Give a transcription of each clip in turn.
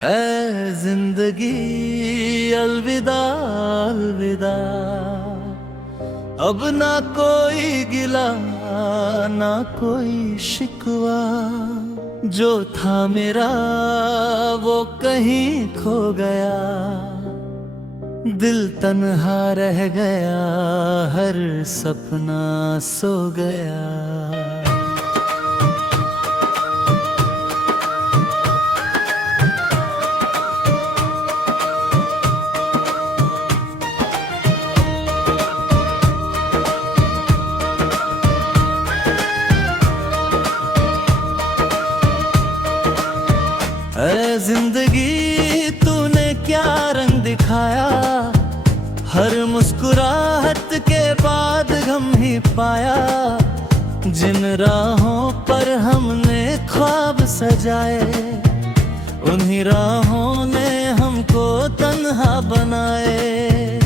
ऐ जिंदगी अलविदा अलविदा, अब ना कोई गिला ना कोई शिकवा। जो था मेरा वो कहीं खो गया, दिल तन्हा रह गया, हर सपना सो गया। ऐ जिंदगी तूने क्या रंग दिखाया, हर मुस्कुराहट के बाद गम ही पाया। जिन राहों पर हमने ख्वाब सजाए, उन्हीं राहों ने हमको तन्हा बनाए।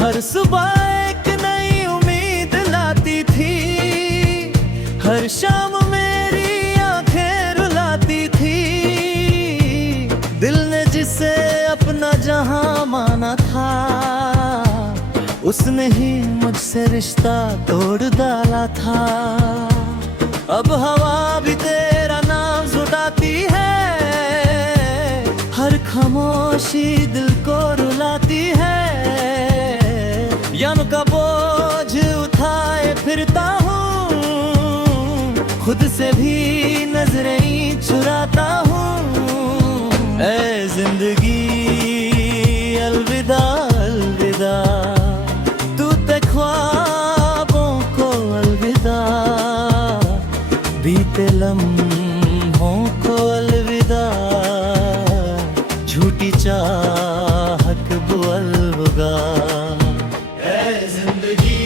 हर सुबह एक नई उम्मीद लाती थी, हर शाम मेरी आंखें रुलाती थी। दिल ने जिसे अपना जहां माना था, उसने ही मुझसे रिश्ता तोड़ डाला था। अब हवा भी तेरा नाम सुनाती है, हर खामोशी दिल को रुलाती है। याम का बोझ उठाए फिरता हूँ, खुद से भी नजरें चुराता हूँ। ऐ जिंदगी अलविदा अलविदा, टूटे ख्वाबों को अलविदा, बीते लम्हों को अलविदा, झूठी चाहत वो अलविदा। ऐ जिंदगी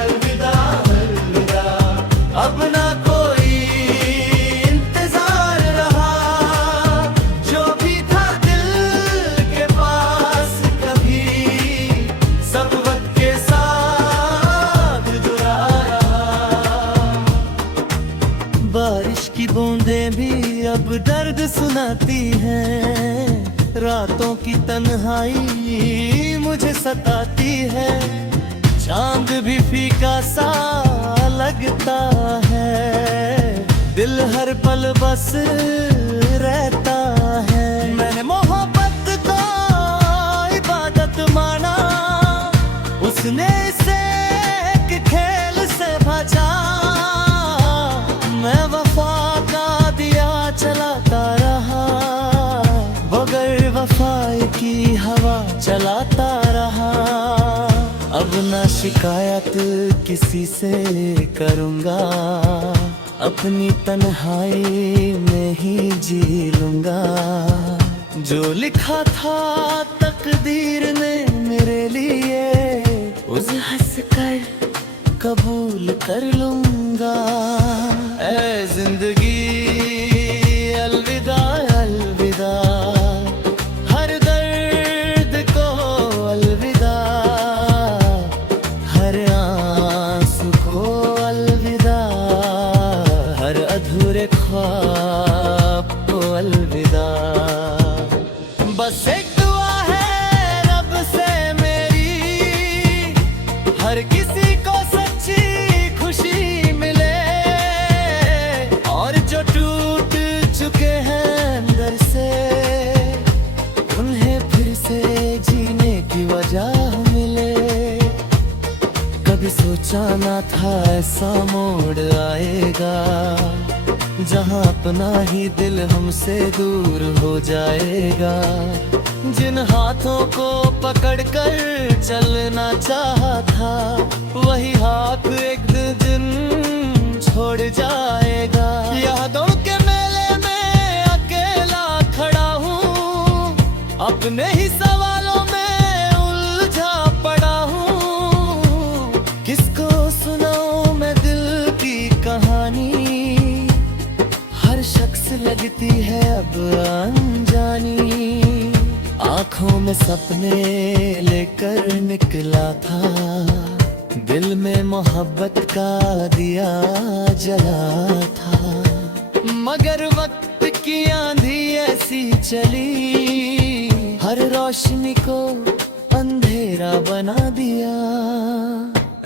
अलविदा अलविदा, अब ना बारिश की बूंदें भी अब दर्द सुनाती हैं। रातों की तन्हाई मुझे सताती है, चांद भी फीका सा लगता है। दिल हर पल बस रहता है। मैंने मोहब्बत को इबादत माना, उसने इसे एक खेल से बचा। मैं वफा का दिया चलाता रहा, बगैर वफाई की हवा चलाता रहा। अब ना शिकायत किसी से करूँगा, अपनी तन्हाई में ही जी लूँगा। जो लिखा था तकदीर ने मेरे लिए, उसे हंस कर कबूल कर लूँगा। ऐ जिंदगी अलविदा अलविदा, हर दर्द को अलविदा, हर आंसू को अलविदा, हर अधूरे ख्वाब को अलविदा। बस एक दुआ है रब से मेरी, हर किसी को सच्ची खुशी मिले। और जो टूट चुके हैं अंदर से, उन्हें फिर से जीने की वजह मिले। कभी सोचा ना था ऐसा मोड़ आएगा, जहां अपना ही दिल हमसे दूर हो जाएगा। जिन हाथों को पकड़कर चलना चाहा था, वही हाथ एक दिन छोड़ जाएगा। यादों के मेले में अकेला खड़ा हूँ, अपने ही सवालों में उलझा पड़ा हूँ। किसको सुनाऊं मैं दिल की कहानी, हर शख्स लगती है अब अनजानी। आँखों में सपने लेकर निकला था, दिल में मोहब्बत का दिया जला था। मगर वक्त की आंधी ऐसी सी चली, हर रोशनी को अंधेरा बना दिया।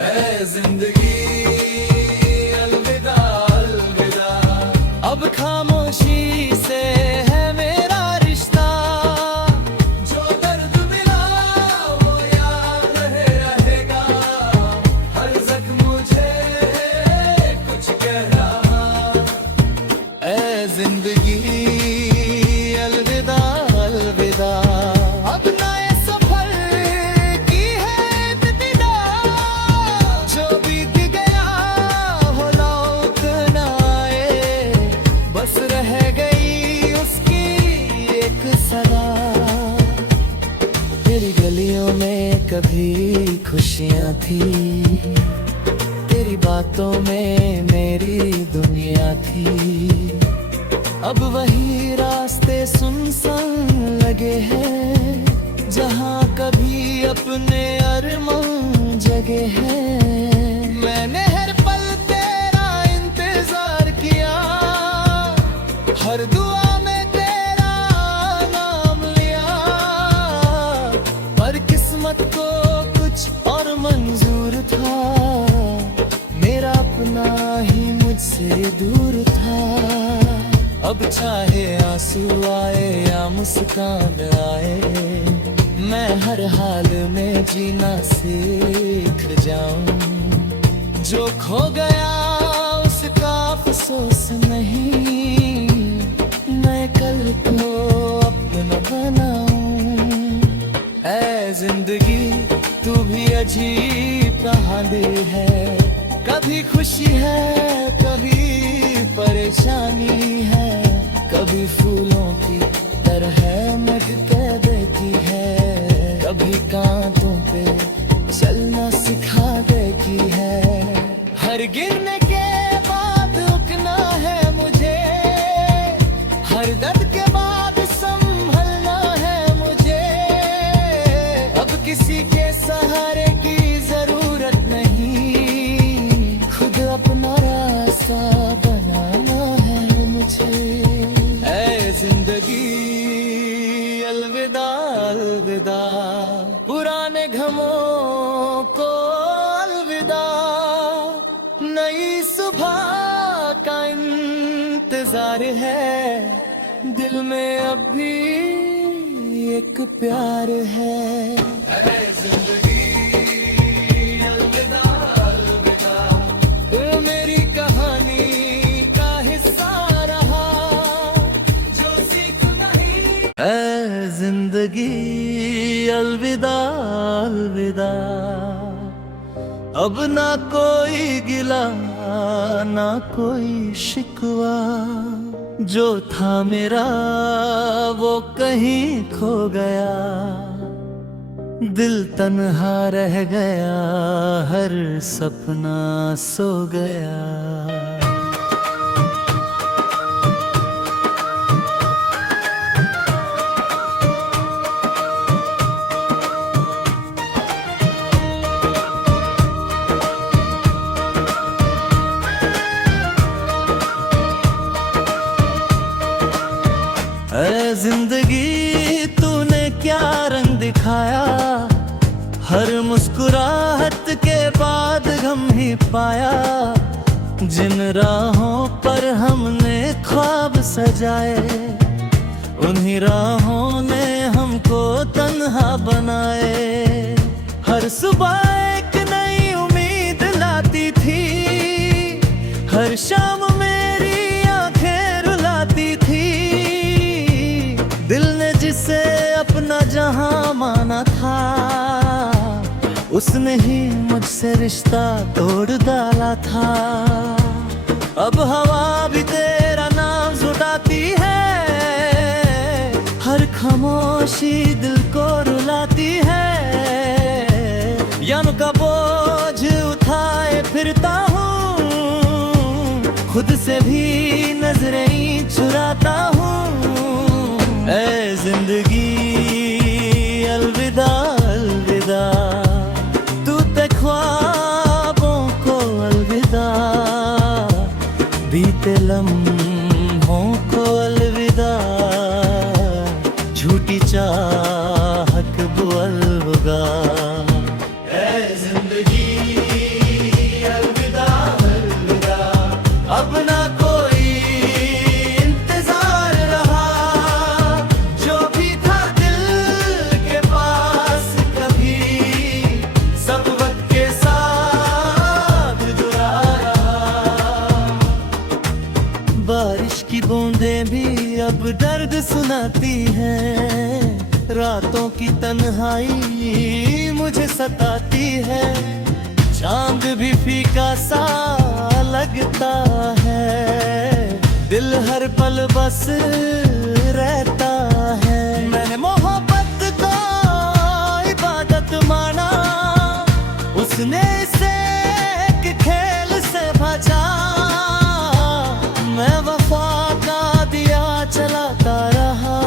ऐ जिंदगी अलविदा अलविदा, अब खामोशी से है मेरा रिश्ता। जो दर्द मिला वो याद रहेगा, हर जख्म मुझे कुछ कह रहा। ऐ जिंदगी अलविदा अलविदा, अब नए सफर की है इब्तिदा। जो बीत गया हो लौट न आए, बस रह गई उसकी एक सदा। तेरी गलियों में कभी खुशियाँ थी, तेरी बातों में मेरी दुनिया थी। अब वही रास्ते सुनसान लगे हैं, जहाँ कभी अपने अरमान जगे हैं। मैंने हर पल तेरा इंतजार किया, हर दुआ में तेरा नाम लिया। पर किस्मत को कुछ और मंजूर था, मेरा अपना ही मुझसे दूर था। अब चाहे आंसू आए या मुस्कान आए, मैं हर हाल में जीना सीख जाऊं। जो खो गया उसका अफसोस नहीं, मैं कल को अपना बनाऊं। ऐ जिंदगी तू भी अजीब कहानी है, कभी खुशी है कभी परेशानी है। कभी फूलों की तरह महके देती है, कभी कांटों पे चलना सिखा देती है। हर गिरने के बाद रुकना है मुझे, हर दर्द के बाद संभलना है मुझे। अब किसी के सहारे की जरूरत नहीं, खुद अपना रास्ता बनाना है मुझे। ऐ जिंदगी अलविदा अलविदा, पुराने गमों को अलविदा। नई सुबह का इंतजार है, दिल में अब भी एक प्यार है। ऐ जिंदगी अलविदा अलविदा, तू मेरी कहानी का हिस्सा रहा, जो सीख नहीं। ऐ जिंदगी अलविदा अलविदा, अब ना कोई गिला ना कोई शिकवा। जो था मेरा वो कहीं खो गया, दिल तन्हा रह गया, हर सपना सो गया। ऐ जिंदगी तूने क्या रंग दिखाया, हर मुस्कुराहट के बाद गम ही पाया। जिन राहों पर हमने ख्वाब सजाए, उन्हीं राहों ने हमको तन्हा बनाए। हर सुबह एक नई उम्मीद लाती थी, हर शाम मेरी आंखें रुलाती थी। दिल ने जिसे अपना जहां माना था, उसने ही मुझसे रिश्ता तोड़ डाला था। अब हवा भी तेरा नाम सुनाती है, हर खामोशी दिल को रुलाती है। याम का बोझ उठाए फिरता हूँ, खुद से भी नजरें चुराता हूँ। ऐ जिंदगी अलविदा अलविदा, टूटे ख्वाबों को अलविदा, बीते लम्हों को अलविदा। झूठी चाहत वो अलविदा। ऐ जिंदगी अलविदा अलविदा, अब ना कोई इंतजार रहा, जो भी था दिल के पास कभी सब वक्त के साथ जुड़ा रहा। बारिश की बूंदें भी अब दर्द सुनाती हैं, रातों की तन्हाई मुझे सताती है, चांद भी फीका सा लगता है, दिल हर पल बस रहता है। मैंने मोहब्बत को इबादत माना, उसने इसे एक खेल से बचा, मैं वफा का दिया चलाता रहा,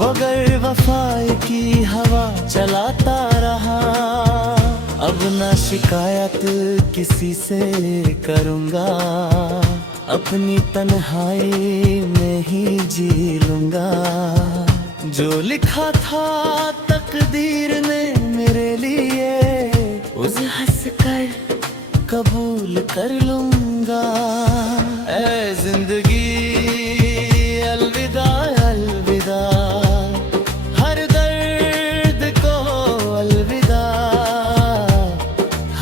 बगैर वफाई की हवा चलाता रहा। अब ना शिकायत किसी से करूँगा, अपनी तन्हाई में ही जी लूँगा, जो लिखा था तकदीर ने मेरे लिए उसे हंस कर कबूल कर लूँगा। ऐ जिंदगी अलविदा अलविदा, हर दर्द को अलविदा,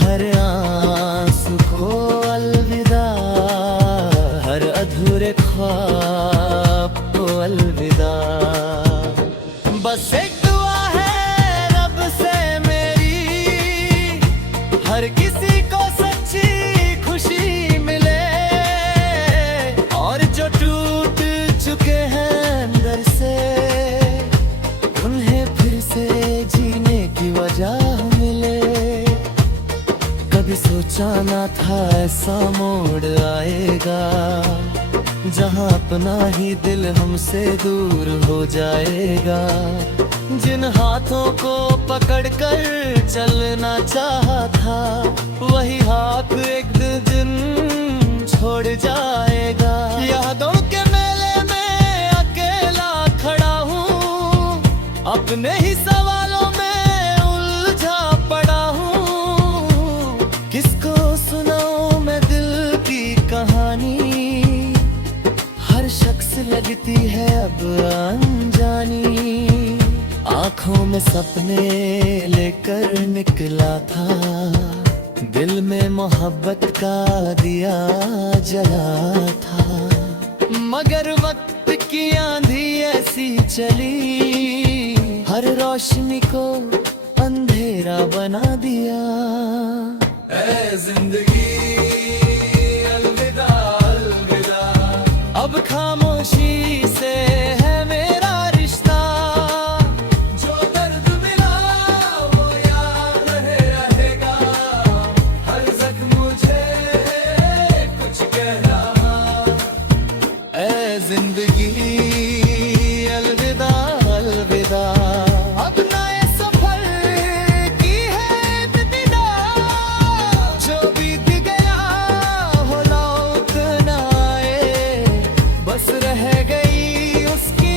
हर आंसू को अलविदा, हर अधूरे ख्वाब को अलविदा। बस एक दुआ है रब से मेरी, हर किसी को सच्ची खुशी मिले, और जो टूट चुके हैं अंदर से उन्हें फिर से जीने की वजह मिले। कभी सोचा ना था ऐसा मोड़ आएगा, जहां अपना ही दिल हमसे दूर हो जाएगा, जिन हाथों को पकड़कर चलना चाहा था वही हाथ एक दिन छोड़ जाएगा। यादों के मेले में अकेला खड़ा हूँ, अपने ही सवालों में उलझा पड़ा हूँ, किसको सुनाऊं मैं दिल की कहानी, हर शख्स लगती है अब अनजानी। आँखों में सपने लेकर निकला था, दिल में मोहब्बत का दिया जला था, मगर वक्त की आंधी ऐसी चली, हर रोशनी को अंधेरा बना दिया। ऐ जिंदगी अलविदा अलविदा, अब खामोशी से है मेरा रिश्ता, जो दर्द मिला वो याद रहेगा, हर जख्म मुझे कुछ कह रहा। ऐ जिंदगी अलविदा अलविदा, अब नए सफर की है इब्तिदा, जो बीत गया हो लौट ना आए, बस रह गई उसकी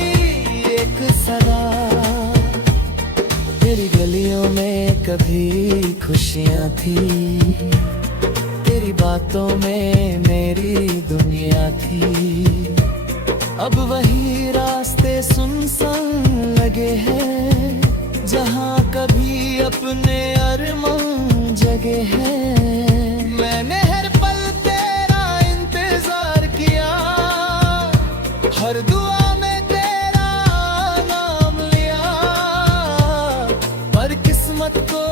एक सदा। तेरी गलियों में कभी खुशियाँ थी, तेरी बातों में मेरी दुनिया थी, अब वही रास्ते सुनसान लगे हैं, जहाँ कभी अपने अरमान जगे हैं। मैंने हर पल तेरा इंतजार किया, हर दुआ में तेरा नाम लिया, पर किस्मत को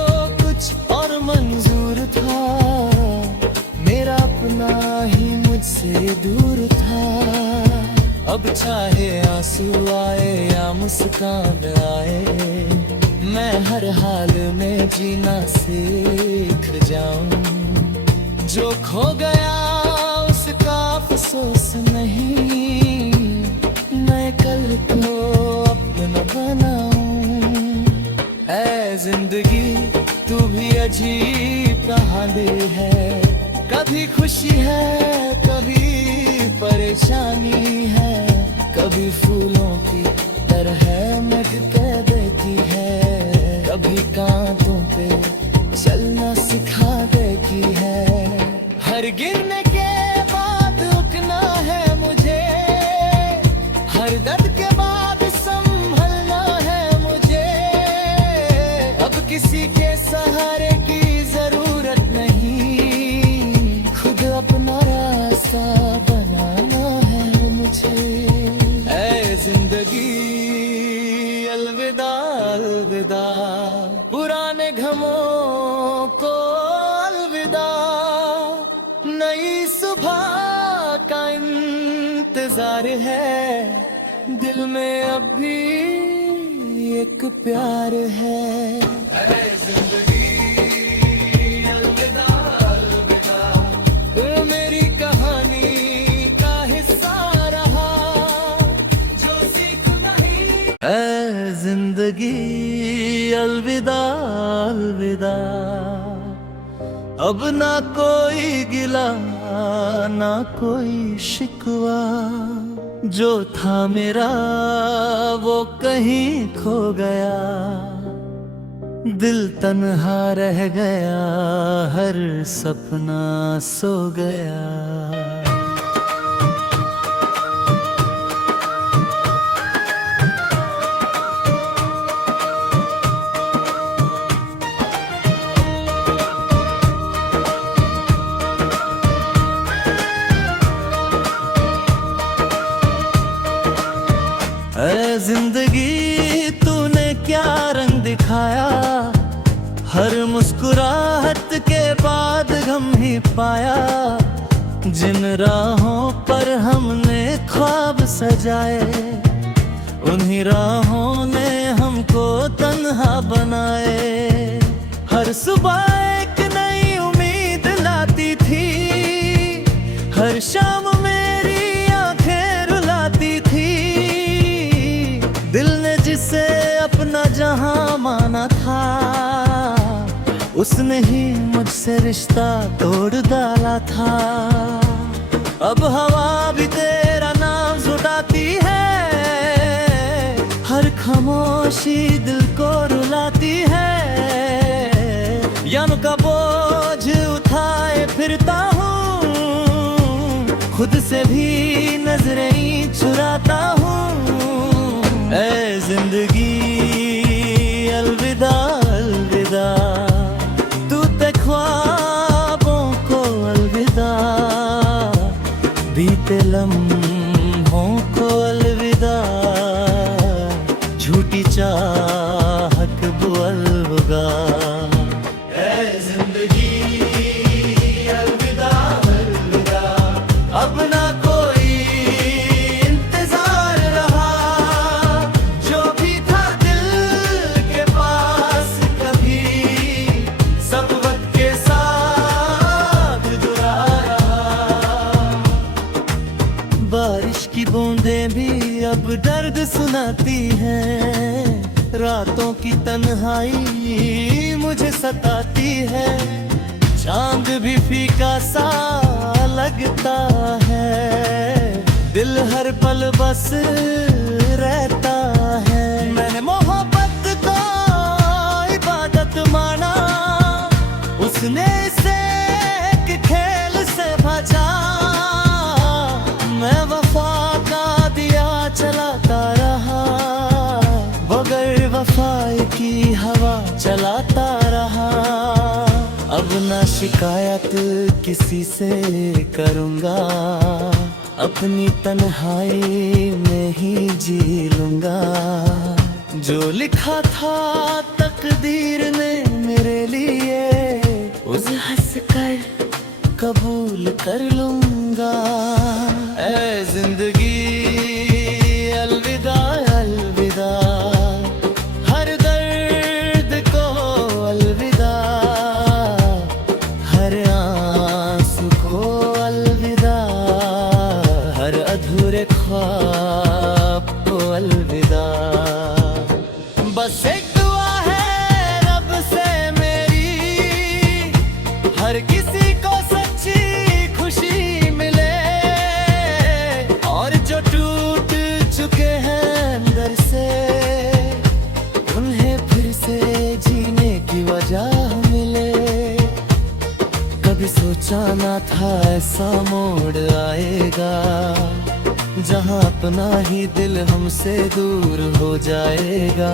कुछ और मंजूर था, मेरा अपना ही मुझसे दूर था। अब चाहे आंसू आए या मुस्कान आए, मैं हर हाल में जीना सीख जाऊं, जो खो गया उसका अफसोस नहीं, मैं कल को अपना बनाऊं। ऐ जिंदगी तू भी अजीब कहानी है, कभी खुशी है कभी परेशानी है, कभी फूलों की तरह अलविदा अलविदा, पुराने घमों को अलविदा, नई सुबह का इंतजार है, दिल में अब भी एक प्यार है। अरे जिंदगी अलविदा अलविदा, तू मेरी कहानी का हिस्सा रहा, जो सीख नहीं। ऐ जिंदगी अलविदा अलविदा, अब ना कोई गिला ना कोई शिकवा, जो था मेरा वो कहीं खो गया, दिल तन्हा रह गया, हर सपना सो गया। ऐ जिंदगी तूने क्या रंग दिखाया, हर मुस्कुराहट के बाद गम ही पाया, जिन राहों पर हमने ख्वाब सजाए, उन्हीं राहों ने हमको तन्हा बनाए। हर सुबह एक नई उम्मीद लाती थी, हर शाम मेरी आंखें रुलाती थी, दिल ने जिसे अपना जहां माना था, उसने ही मुझसे रिश्ता तोड़ डाला था। अब हवा भी तेरा नाम सुनाती है, हर खामोशी दिल को रुलाती है, याम का बोझ उठाए फिरता हूँ, खुद से भी नजरें चुराता हूँ। ऐ जिंदगी अलविदा अलविदा, टूटे ख्वाबों को अलविदा, बीते लम्हों को अलविदा, झूठी चाहत वो अलविदा। ऐ जिंदगी अलविदा अलविदा, अब ना बारिश की बूंदें भी अब दर्द सुनाती हैं, रातों की तन्हाई मुझे सताती है, चांद भी फीका सा लगता है, दिल हर पल बस रहता है। मैंने मोहब्बत को इबादत माना, उसने इसे एक खेल से बचा, मैं वफा का दिया चलाता रहा, बगैर वफाई की हवा चलाता रहा। अब ना शिकायत किसी से करूँगा, अपनी तन्हाई में ही जी लूँगा, जो लिखा था तकदीर ने मेरे लिए, उसे हंस कर कबूल कर लूँगा। ऐ जिंदगी अलविदा अलविदा, हर दर्द को अलविदा, हर आंसू को अलविदा, हर अधूरे ख्वाब को अलविदा। बस एक दुआ है रब से मेरी, हर किसी को सच्ची खुशी मिले, और जो टूट चुके हैं अंदर से, उन्हें फिर से जीने की वजह मिले। कभी सोचा ना था ऐसा मोड़ आएगा, जहां अपना ही दिल हमसे दूर हो जाएगा।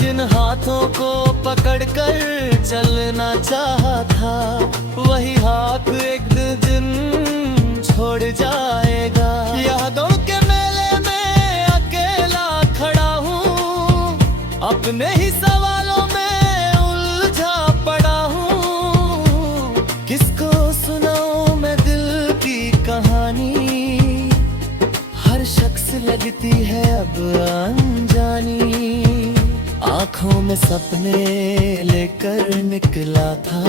जिन हाथों को पकड़कर चलना चाहा था, वही हाथ एक दिन छोड़ जाएगा। यादों के मेले में अकेला खड़ा हूँ, अपने ही सवालों में उलझा पड़ा हूँ। किसको सुनाऊं मैं दिल की कहानी, हर शख्स लगती है अब अनजानी। आंखों में सपने लेकर निकला था,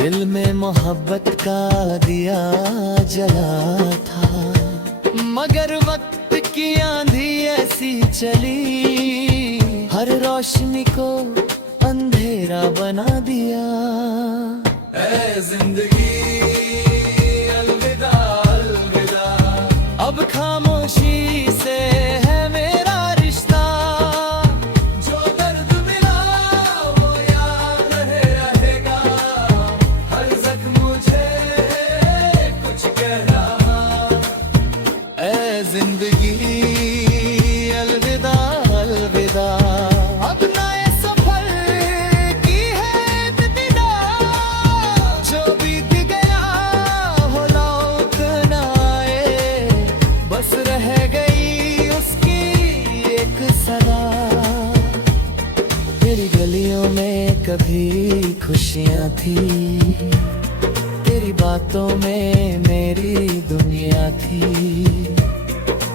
दिल में मोहब्बत का दिया जला था। मगर वक्त की आंधी ऐसी चली, हर रोशनी को अंधेरा बना दिया। ऐ जिंदगी अलविदा अलविदा, अब खामोशी से है मेरा रिश्ता। जो दर्द मिला वो याद रहेगा, हर जख्म मुझे कुछ कह रहा। ऐ जिंदगी अलविदा अलविदा, अब नए सफर की है इब्तिदा। जो बीत गया हो लौट न आए, बस रह गई उसकी एक सदा। तेरी गलियों में कभी खुशियाँ थी, तेरी बातों में मेरी दुनिया थी।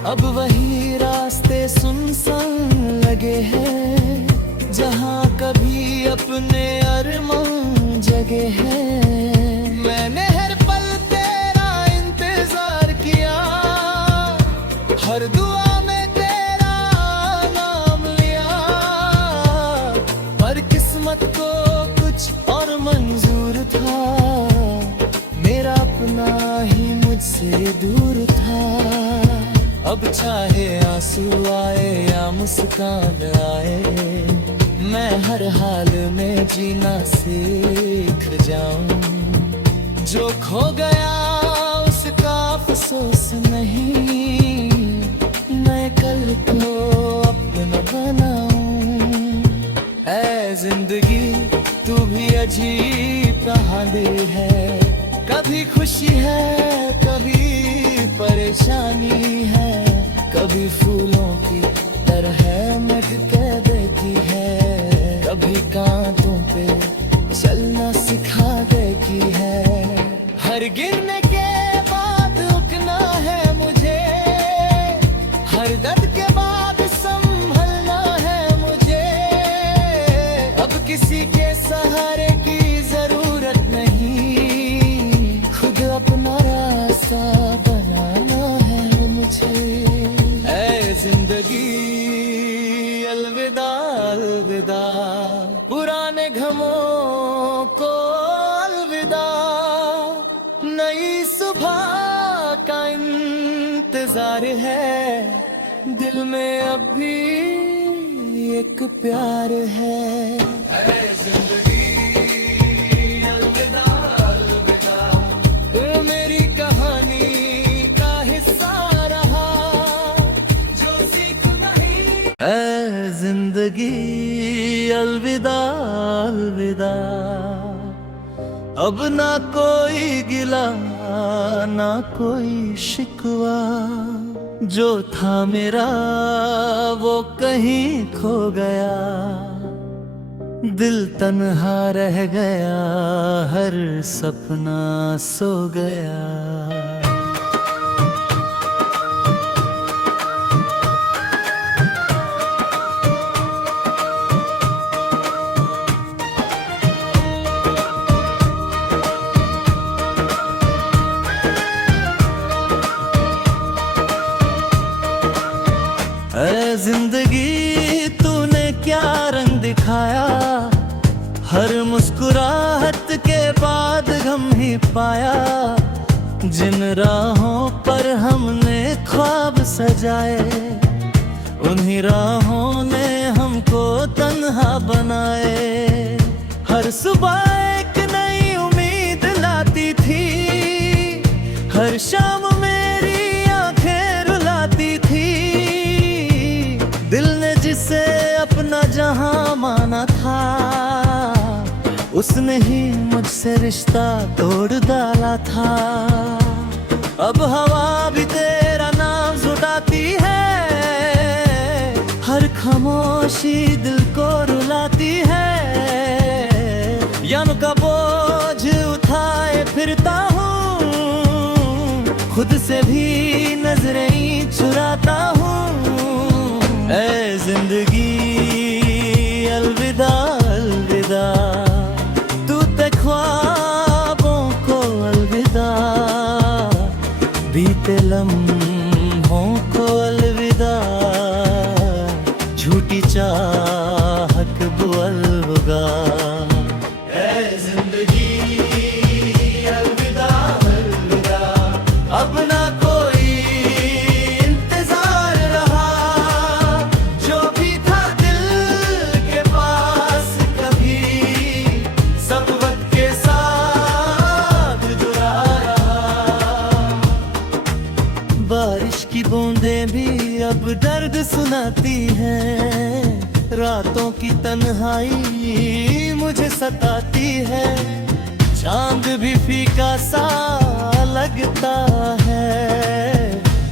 अब वही रास्ते सुनसान लगे हैं, जहाँ कभी अपने अरमान जगे हैं। मैंने हर पल तेरा इंतजार किया, हर दुआ में तेरा नाम लिया। पर किस्मत को कुछ और मंजूर था, मेरा अपना ही मुझसे दूर था। अब चाहे आंसू आए या मुस्कान आए, मैं हर हाल में जीना सीख जाऊं। जो खो गया उसका अफसोस नहीं, मैं कल को अपना बनाऊं। ऐ जिंदगी तू भी अजीब कहानी है, कभी खुशी है कभी परेशानी है। कभी फूलों की तरह महके देती है, कभी कांटों पे चलना सिखा देती है। हर गिरने के बाद रुकना है मुझे, हर दर्द के बाद संभलना है मुझे। अब किसी के सहारे की जरूरत नहीं, खुद अपना रास्ता बनाना है मुझे। ऐ जिंदगी अलविदा अलविदा, पुराने गमों को अलविदा। नई सुबह का इंतजार है, दिल में अब भी एक प्यार है। ऐ जिंदगी अलविदा अलविदा, तू मेरी कहानी का हिस्सा रहा, जो सीख नहीं। ऐ जिंदगी अलविदा अलविदा, अब ना कोई गिला ना कोई शिकवा। जो था मेरा वो कहीं खो गया, दिल तन्हा रह गया, हर सपना सो गया। ऐ जिंदगी तूने क्या रंग दिखाया, हर मुस्कुराहट के बाद गम ही पाया। जिन राहों पर हमने ख्वाब सजाए, उन्हीं राहों ने हमको तन्हा बनाए। हर सुबह एक नई उम्मीद लाती थी, हर शाम मेरी आंखें रुलाती थी। दिल ने जिसे अपना जहां माना था, उसने ही मुझसे रिश्ता तोड़ डाला था। अब हवा भी तेरा नाम सुनाती है, हर खामोशी दिल को रुलाती है। यम का बोझ उठाए फिरता हूँ, खुद से भी नजरें चुराता हूँ। ऐ जिंदगी अलविदा अलविदा, तू ते ख्वाबों को अलविदा, बीते लम्हों को अलविदा, झूठी चाहत वो अलविदा। ऐ जिंदगी अलविदा अलविदा, अब ना कोई इंतजार रहा, जो भी था दिल के पास कभी, सब वक्त के साथ जुड़ा रहा। बारिश की बूंदें भी अब दर्द सुनाती हैं, रातों की तन्हाई मुझे सताती है। चांद भी फीका सा लगता है,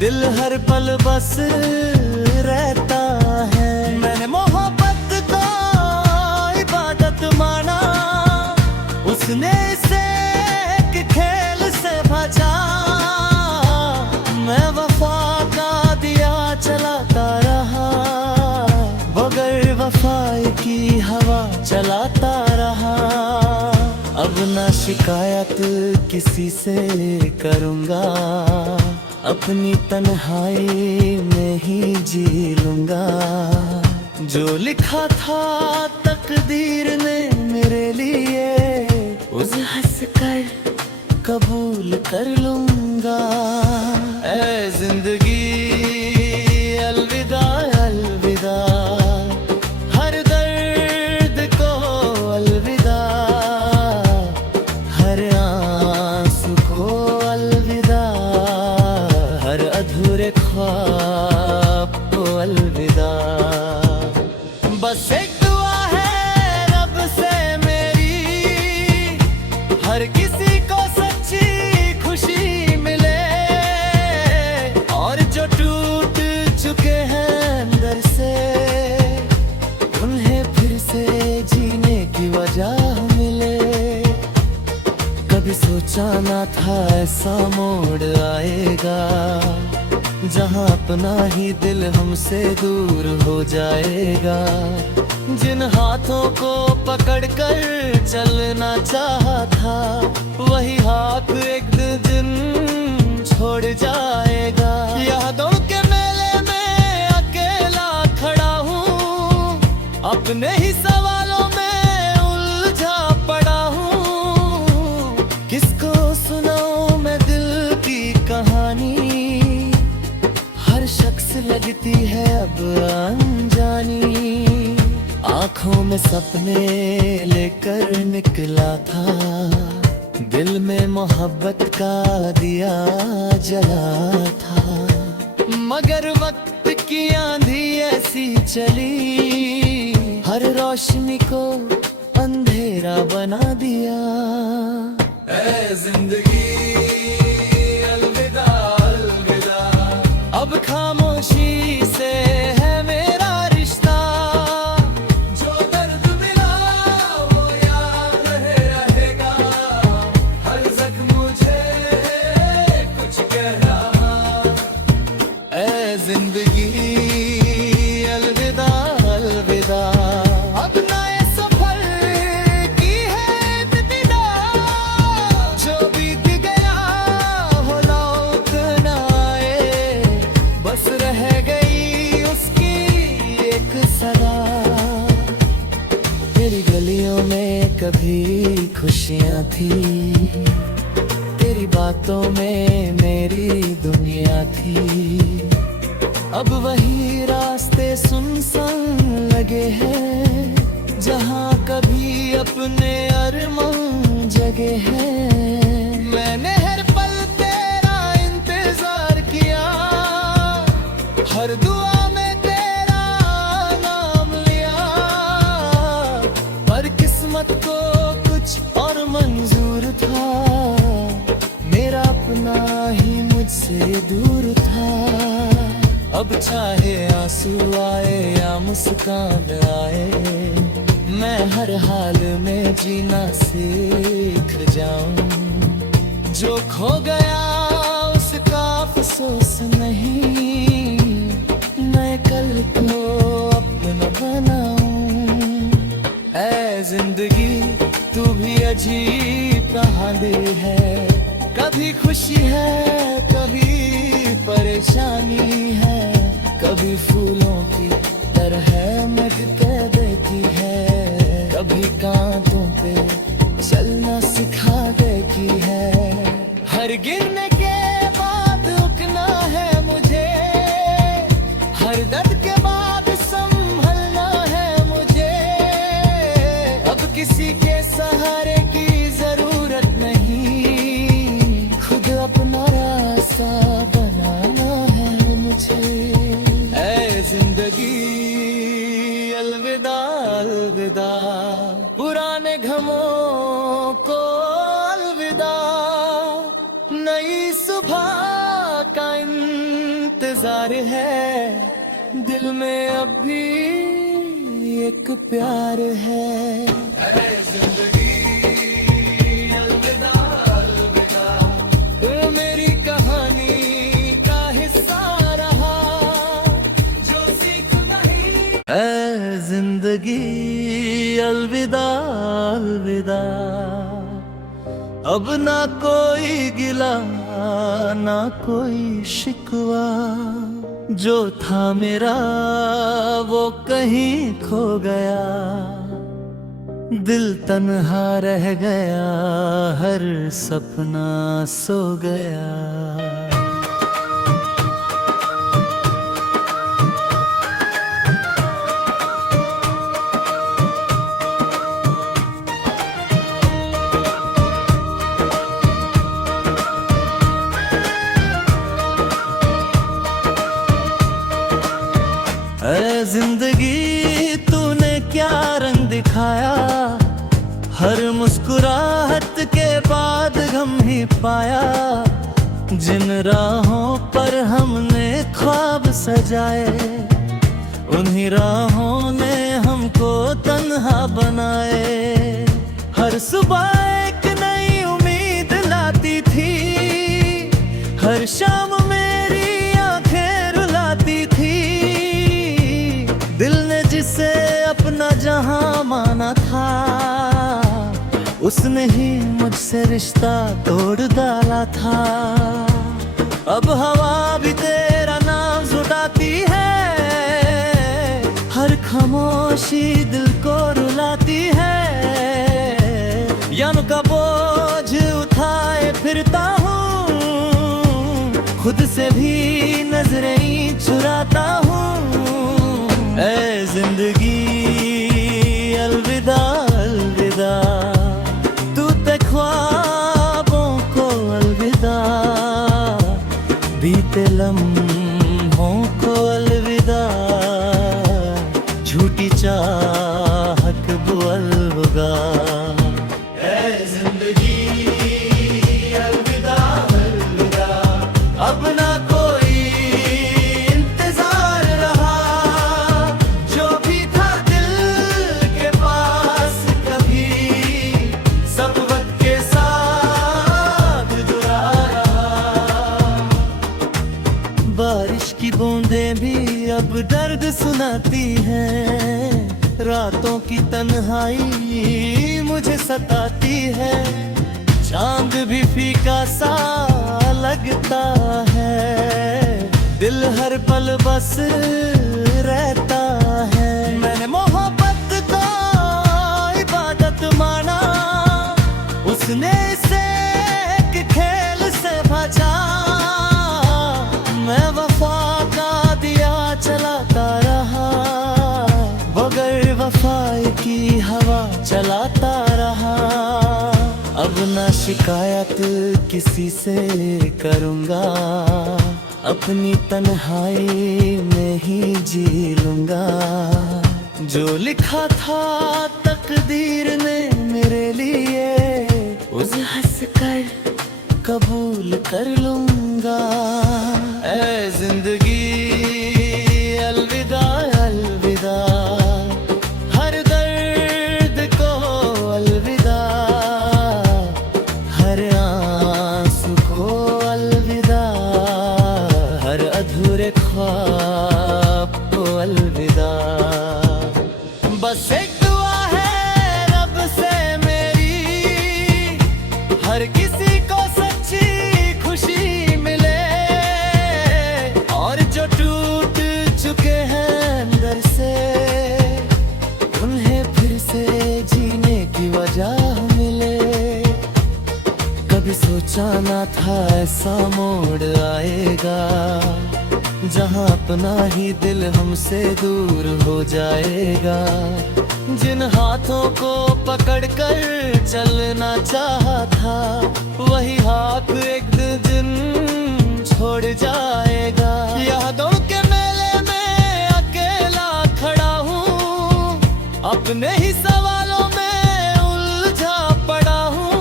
दिल हर पल बस रहता है। मैंने मोहब्बत को इबादत माना, उसने इसे एक खेल से बचा। मैं वफा का दिया चलाता रहा, बगैर वफाई की हवा चलाता रहा। अब ना शिकायत किसी से करूँगा, अपनी तन्हाई में ही जी लूँगा। जो लिखा था तकदीर ने मेरे लिए, उसे हंस कर कबूल कर लूँगा। ऐ जिंदगी अलविदा अलविदा, हर दर्द को अलविदा, हर आंसू को अलविदा, हर अधूरे ख्वाब को अलविदा। बस एक दुआ है रब से मेरी, हर किसी को सच्ची खुशी मिले, और जो टूट चुके हैं अंदर से, उन्हें फिर से जीने की वजह मिले। कभी सोचा ना था ऐसा मोड़ आएगा, जहां अपना ही दिल हमसे दूर हो जाएगा। जिन हाथों को पकड़कर चलना चाहा था, वही हाथ एक दिन छोड़ जाएगा। यादों के मेले में अकेला खड़ा हूँ, अपने ही सवालों में उलझा पड़ा हूँ। किसको सुनाऊं मैं दिल की कहानी, हर शख्स लगती है अब अनजानी। आँखों में सपने लेकर निकला था, दिल में मोहब्बत का दिया जला था। मगर वक्त की आंधी ऐसी चली, हर रोशनी को अंधेरा बना दिया। ऐ जिंदगी अलविदा अलविदा, अब खामोशी से है मेरा रिश्ता। जो दर्द मिला वो याद रहेगा, हर जख्म मुझे कुछ कह रहा। ऐ जिंदगी अलविदा अलविदा, अब नए सफर की है इब्तिदा। जो बीत गया हो लौट ना आए, बस रह गई उसकी एक सदा। तेरी गलियों में कभी खुशियाँ थी, तेरी बातों में मेरी दुनिया थी। अब वही रास्ते सुनसान लगे हैं, जहाँ कभी अपने अरमान जगे हैं। मैंने हर पल तेरा इंतजार किया, हर दुआ में तेरा नाम लिया। पर किस्मत को कुछ और मंजूर था, मेरा अपना ही मुझसे दूर था। अब चाहे आंसू आए या मुस्कान आए, मैं हर हाल में जीना सीख जाऊं। जो खो गया उसका अफसोस नहीं, मैं कल को अपना बनाऊं। ऐ जिंदगी तू भी अजीब कहानी है, कभी खुशी है कभी परेशानी है, कभी फूलों की तरह महक देती है, कभी कांटों पे चलना सिखा देती है। हर गिरने के बाद रुकना है मुझे, हर दर्द के बाद संभलना है मुझे। अब किसी के सहारे की जरूरत नहीं, खुद अपना रास्ता बनाना है मुझे। ऐ जिंदगी अलविदा अलविदा, पुराने गमों को अलविदा, नई सुबह का इंतजार है, दिल में अब भी एक प्यार है। ऐ जिंदगी अलविदा अलविदा, तू मेरी कहानी का हिस्सा रहा, जो सीख नहीं। ऐ जिंदगी अलविदा अलविदा, अब ना कोई गिला ना कोई शिकवा, जो था मेरा वो कहीं खो गया। दिल तन्हा रह गया, हर सपना सो गया। ऐ जिंदगी तूने क्या रंग दिखाया, हर मुस्कुराहट के बाद गम ही पाया। जिन राहों पर हमने ख्वाब सजाए, उन्हीं राहों ने हमको तन्हा बनाए। हर सुबह एक नई उम्मीद लाती थी, हर शाम मेरी आंखें रुलाती थी। दिल ने जिसे अपना जहां माना था, उसने ही मुझसे रिश्ता तोड़ डाला था। अब हवा भी तेरा नाम सुनाती है, हर खामोशी दिल को रुलाती है। याम का बोझ उठाए फिरता हूँ, खुद से भी नजरें चुराता हूँ। ऐ जिंदगी अलविदा अलविदा, टूटे ख्वाबों को अलविदा, बीते लम्हों को अलविदा, झूठी चाहत वो अलविदा। ऐ जिंदगी अलविदा अलविदा, अब ना कोई इंतजार रहा, जो भी था दिल के पास कभी, सब वक्त के साथ जुड़ा रहा। बारिश की बूंदें भी अब दर्द सुनाती हैं, रातों की तन्हाई मुझे सताती है। चांद भी फीका सा लगता है, दिल हर पल बस रहता है। मैंने मोहब्बत को इबादत माना, उसने इसे एक खेल से बचा। मैं वफा का दिया चलाता रहा, बगैर वफाई की हवा चलाता रहा। अब ना शिकायत किसी से करूँगा, अपनी तन्हाई में ही जी लूँगा। जो लिखा था तकदीर ने मेरे लिए, उसे हंस कर कबूल कर लूँगा। ऐ जिंदगी अलविदा अलविदा, सोचा ना था ऐसा मोड़ आएगा, जहां अपना ही दिल हमसे दूर हो जाएगा। जिन हाथों को पकड़कर चलना चाहा था, वही हाथ एक दिन छोड़ जाएगा। यादों के मेले में अकेला खड़ा हूँ, अपने ही सवालों में उलझा पड़ा हूँ।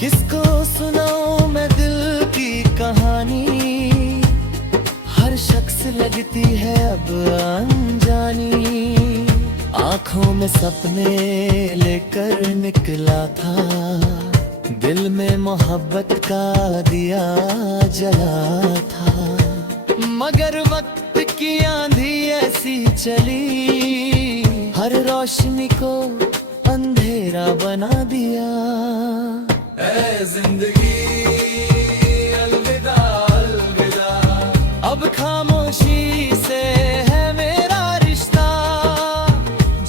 किसको सुनाऊं मैं दिल की कहानी, हर शख्स लगती है अब अनजानी। आँखों में सपने लेकर निकला था, दिल में मोहब्बत का दिया जला था। मगर वक्त की आंधी ऐसी चली, हर रोशनी को अंधेरा बना दिया। ऐ जिंदगी अलविदा अलविदा, अब खामोशी से है मेरा रिश्ता।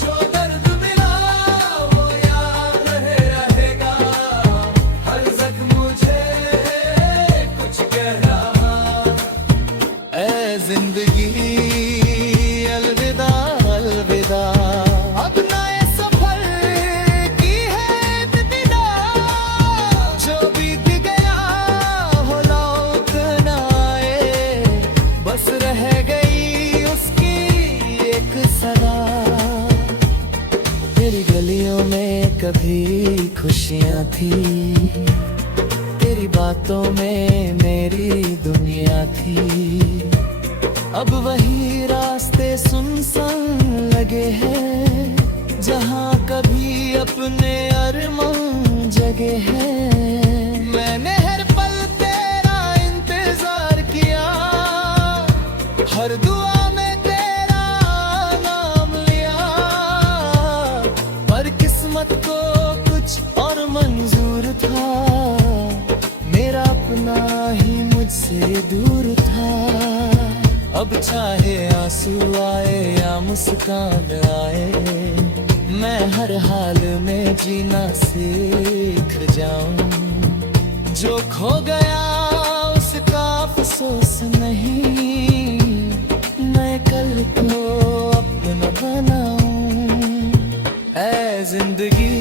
जो दर्द मिला वो याद रहेगा, हर जख्म मुझे कुछ कह रहा। ऐ जिंदगी अलविदा अलविदा, अब नए सफर की है इब्तिदा। जो बीत गया हो लौट ना आए, बस रह गई उसकी एक सदा। तेरी गलियों में कभी खुशियाँ थी, तेरी बातों में मेरी दुनिया थी। अब वही रास्ते सुनसान लगे हैं, जहाँ कभी अपने अरमान जगे हैं। मैंने हर पल तेरा इंतजार किया, हर दुआ में तेरा नाम लिया। पर किस्मत को कुछ और मंजूर था, मेरा अपना ही मुझसे दूर था। अब चाहे आंसू आए या मुस्कान आए, मैं हर हाल में जीना सीख जाऊं। जो खो गया उसका अफसोस नहीं, मैं कल को अपना बनाऊं। ऐ जिंदगी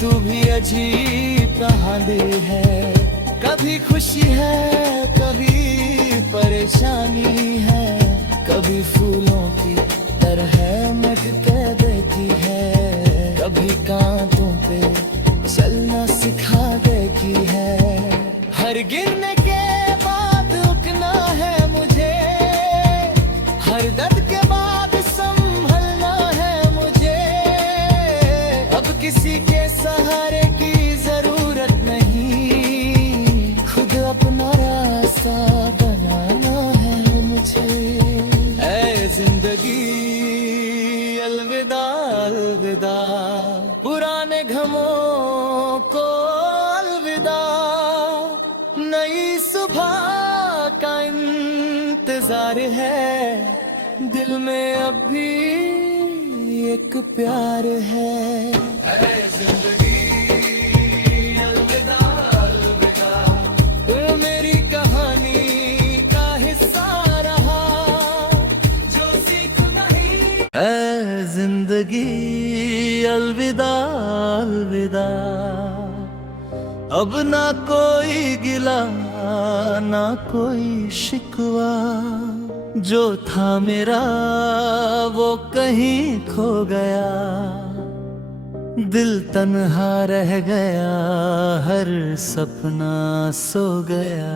तू भी अजीब कहानी है, कभी खुशी है कभी परेशानी है। कभी फूलों की तरह महके देती है, कभी कांटों पे चलना सिखा देती है। हर गिरने के बाद रुकना है मुझे, हर दर्द के बाद संभलना है मुझे। अब किसी के सहारे की जरूरत नहीं, खुद अपना रास्ता बनाना है मुझे। ऐ जिंदगी अलविदा अलविदा, पुराने गमों को अलविदा। नई सुबह का इंतजार है, दिल में अब भी एक प्यार है। ऐ जिंदगी अलविदा अलविदा, तू मेरी कहानी का हिस्सा रहा, जो सीख नहीं। ऐ जिंदगी अलविदा अलविदा, अब ना कोई गिला ना कोई शिकवा। जो था मेरा वो कहीं खो गया, दिल तन्हा रह गया, हर सपना सो गया।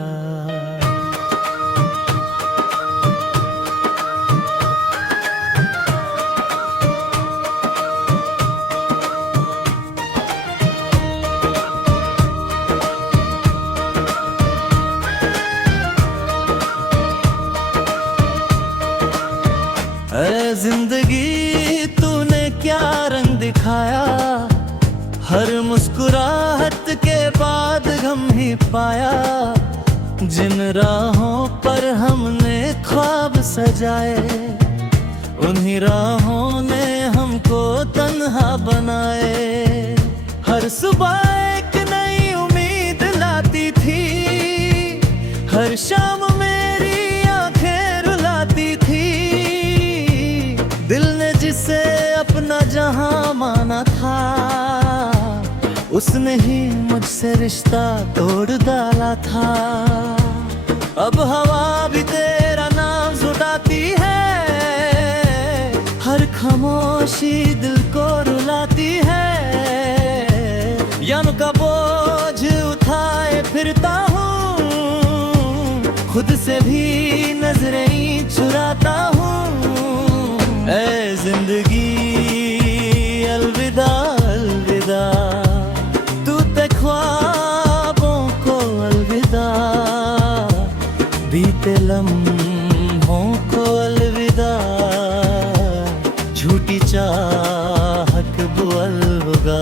ऐ जिंदगी तूने क्या रंग दिखाया, हर मुस्कुराहट के बाद गम ही पाया। जिन राहों पर हमने ख्वाब सजाए, उन्हीं राहों ने हमको तन्हा बनाए। हर सुबह एक नई उम्मीद ला शाम मेरी आंखें रुलाती थी, दिल ने जिसे अपना जहां माना था, उसने ही मुझसे रिश्ता तोड़ डाला था। अब हवा भी तेरा नाम सुनाती है, हर खामोशी दिल को रुलाती है। याम का बोझ उठाए फिरता हूँ, खुद से भी नजरें चुराता हूँ। ऐ जिंदगी अलविदा अलविदा, तू ते ख्वाबों को अलविदा, बीते लम्हों को अलविदा, झूठी चाहत वो अलविदा।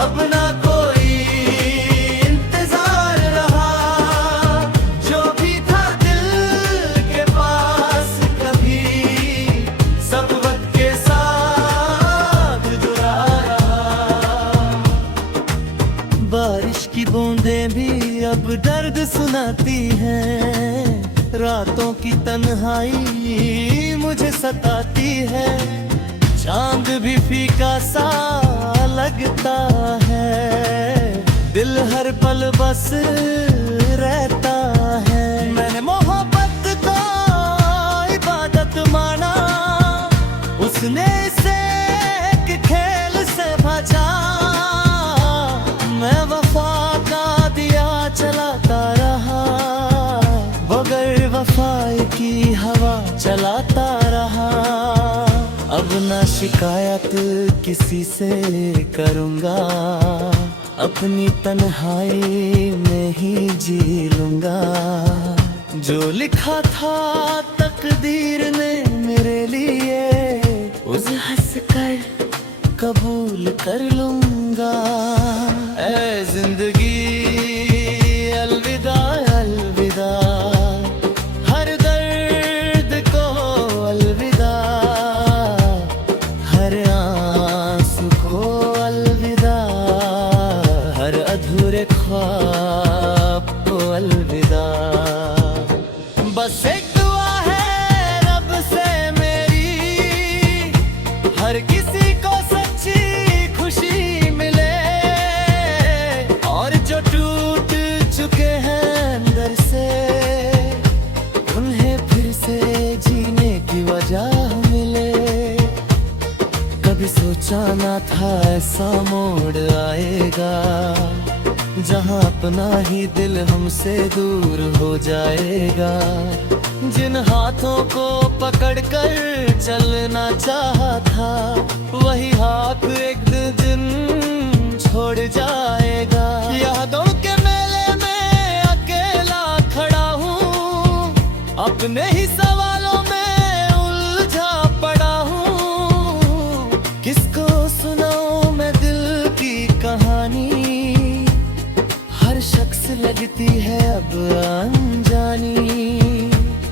अब ना कोई इंतजार रहा, जो भी था दिल के पास कभी, सब वक्त के साथ जुड़ा रहा। बारिश की बूंदें भी अब दर्द सुनाती हैं, रातों की तन्हाई मुझे सताती है। चांद भी फीका सा लगता है, दिल हर पल बस रहता है। मैंने मोहब्बत को इबादत माना, उसने इसे एक खेल से बचा। मैं वफा का दिया चलाता रहा, बगैर वफाई की हवा चलाता रहा। अब ना शिकायत किसी से करूँगा, अपनी तन्हाई में ही जी लूँगा। जो लिखा था तकदीर ने मेरे लिए, उसे हंस कर कबूल कर लूँगा। ऐ जिंदगी अलविदा अलविदा, हर दर्द को अलविदा, हर आंसू को अलविदा, हर अधूरे ख्वाब को अलविदा। बस एक दुआ है रब से मेरी, हर किसी को सच्ची खुशी मिले, और जो टूट चुके हैं अंदर से, उन्हें फिर से जीने की वजह मिले। कभी सोचा ना था ऐसा मोड़ आएगा, जहां अपना ही दिल हमसे दूर हो जाएगा। जिन हाथों को पकड़कर चलना चाहा था, वही हाथ एक दिन छोड़ जाएगा। यादों के मेले में अकेला खड़ा हूँ, अपने ही सवालों में उलझा पड़ा हूँ। किसको सुनाऊं मैं दिल की कहानी, हर शख्स लगती है अब अनजानी।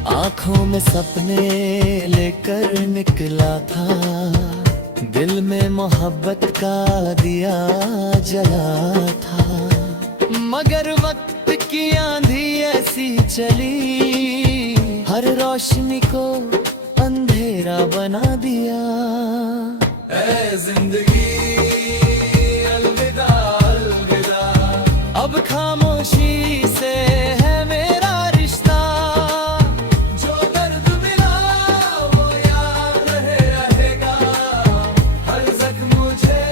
आँखों में सपने लेकर निकला था, दिल में मोहब्बत का दिया जला था। मगर वक्त की आंधी ऐसी चली, हर रोशनी को अंधेरा बना दिया। ऐ जिंदगी अलविदा अलविदा, अब खामोशी से है मेरा रिश्ता। जो दर्द मिला वो याद रहेगा, हर जख्म मुझे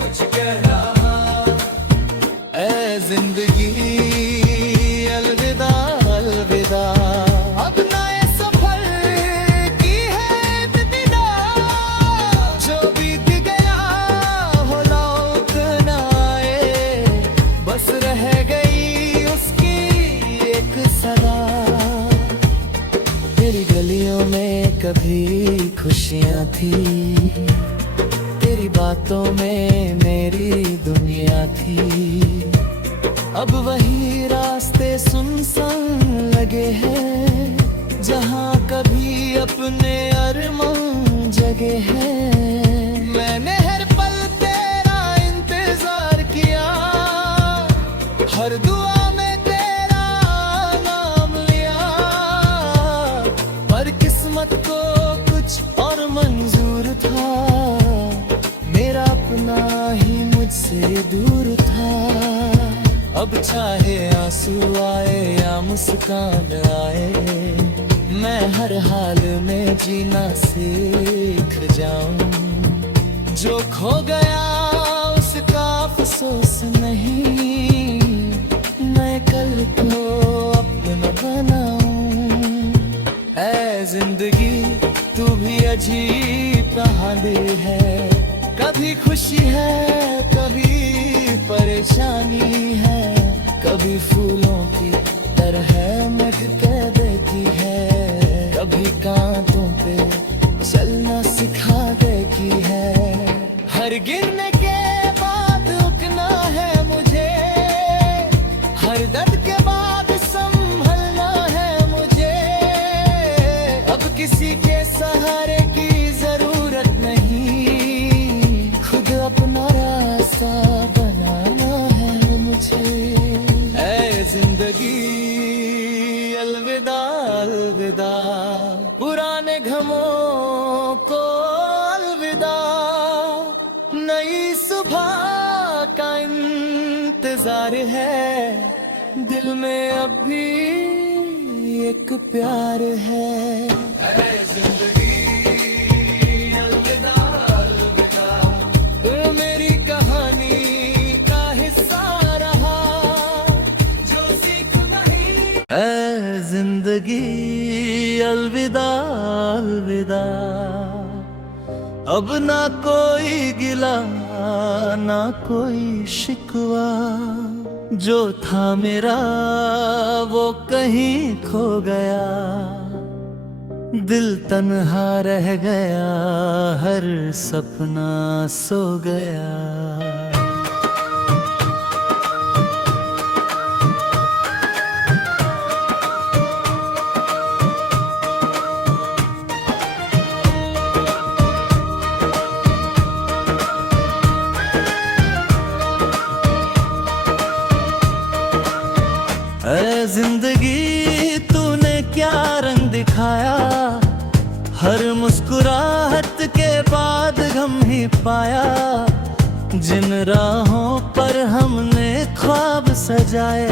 कुछ कह रहा। ऐ जिंदगी अलविदा अलविदा, अब नए सफर की है इब्तिदा। जो बीत गया हो लौट ना आए, बस रह गई उसकी एक सदा। तेरी गलियों में कभी खुशियाँ थी, तेरी बातों में मेरी दुनिया थी। अब वही रास्ते सुनसान लगे हैं, जहाँ कभी अपने अरमान जगे हैं। मैंने हर पल तेरा अब चाहे आंसू आए या मुस्कान आए, मैं हर हाल में जीना सीख जाऊं। जो खो गया उसका अफसोस नहीं, मैं कल को अपना बनाऊं। ऐ जिंदगी तू भी अजीब कहानी है, कभी खुशी है कभी परेशानी है, कभी फूलों की तरह महक देती है, कभी कांटों पे चलना सिखा देती है। हर गिरने के बाद रुकना है मुझे, हर दर्द के बाद संभलना है मुझे। अब किसी के सहारे की जरूरत नहीं, खुद अपना रास्ता बनाना है मुझे। ऐ जिंदगी अलविदा अलविदा, पुराने गमों को अलविदा, नई सुबह का इंतजार है, दिल में अब भी एक प्यार है। अरे जिंदगी अलविदा अलविदा, तू मेरी कहानी का हिस्सा रहा, जो सीख नहीं। ऐ जिंदगी अलविदा अलविदा, अब ना कोई गिला ना कोई शिकवा, जो था मेरा वो कहीं खो गया, दिल तन्हा रह गया, हर सपना सो गया। ऐ जिंदगी तूने क्या रंग दिखाया, हर मुस्कुराहट के बाद गम ही पाया। जिन राहों पर हमने ख्वाब सजाए,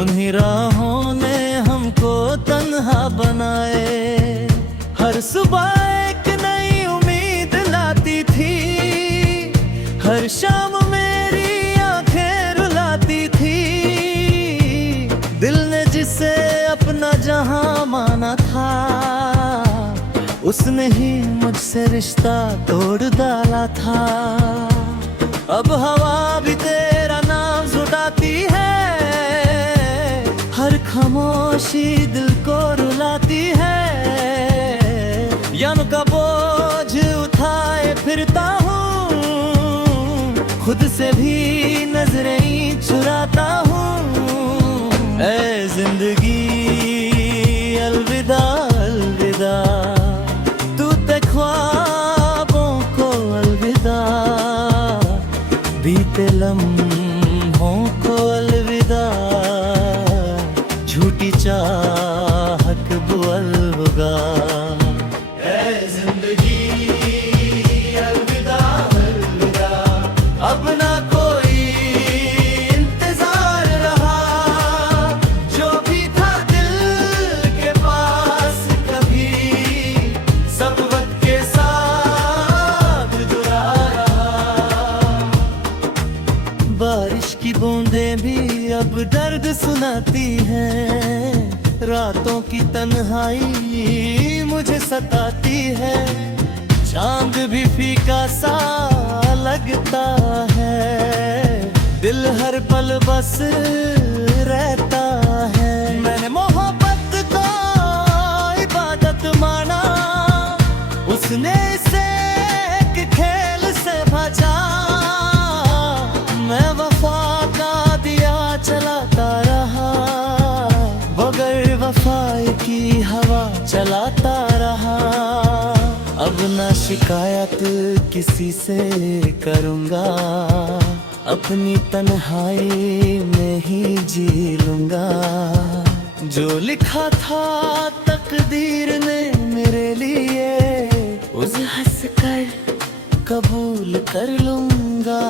उन्हीं राहों ने हमको तन्हा बनाए। हर सुबह एक नई उम्मीद लाती थी, हर शाम मेरी आंखें रुलाती थी। दिल ने जिसे अपना जहां माना था, उसने ही मुझसे रिश्ता तोड़ डाला था। अब हवा भी तेरा नाम सुनाती है, हर खामोशी दिल को रुलाती है। यम का बोझ उठाए फिरता हूँ, खुद से भी नजरें चुराता हूँ। ऐ जिंदगी अलविदा अलविदा, टूटे ख्वाबों को अलविदा, बीते लम्हों को अलविदा, झूठी चाहत वो अलविदा। ऐ जिंदगी अलविदा अलविदा, अब ना कोई इंतजार रहा, जो भी था दिल के पास कभी, सब वक्त के साथ जुड़ा रहा। बारिश की बूंदें भी अब दर्द सुनाती हैं, रातों की तन्हाई मुझे सताती है। चांद भी फीका सा लगता है, दिल हर पल बस रहता है। मैंने मोहब्बत को इबादत माना, उसने इसे एक खेल से बचा। मैं वफा का दिया चलाता रहा, बगैर वफाई की हवा चलाता रहा। अब ना शिकायत किसी से करूँगा, अपनी तन्हाई में ही जी लूँगा। जो लिखा था तकदीर ने मेरे लिए, उसे हंस कर कबूल कर लूँगा।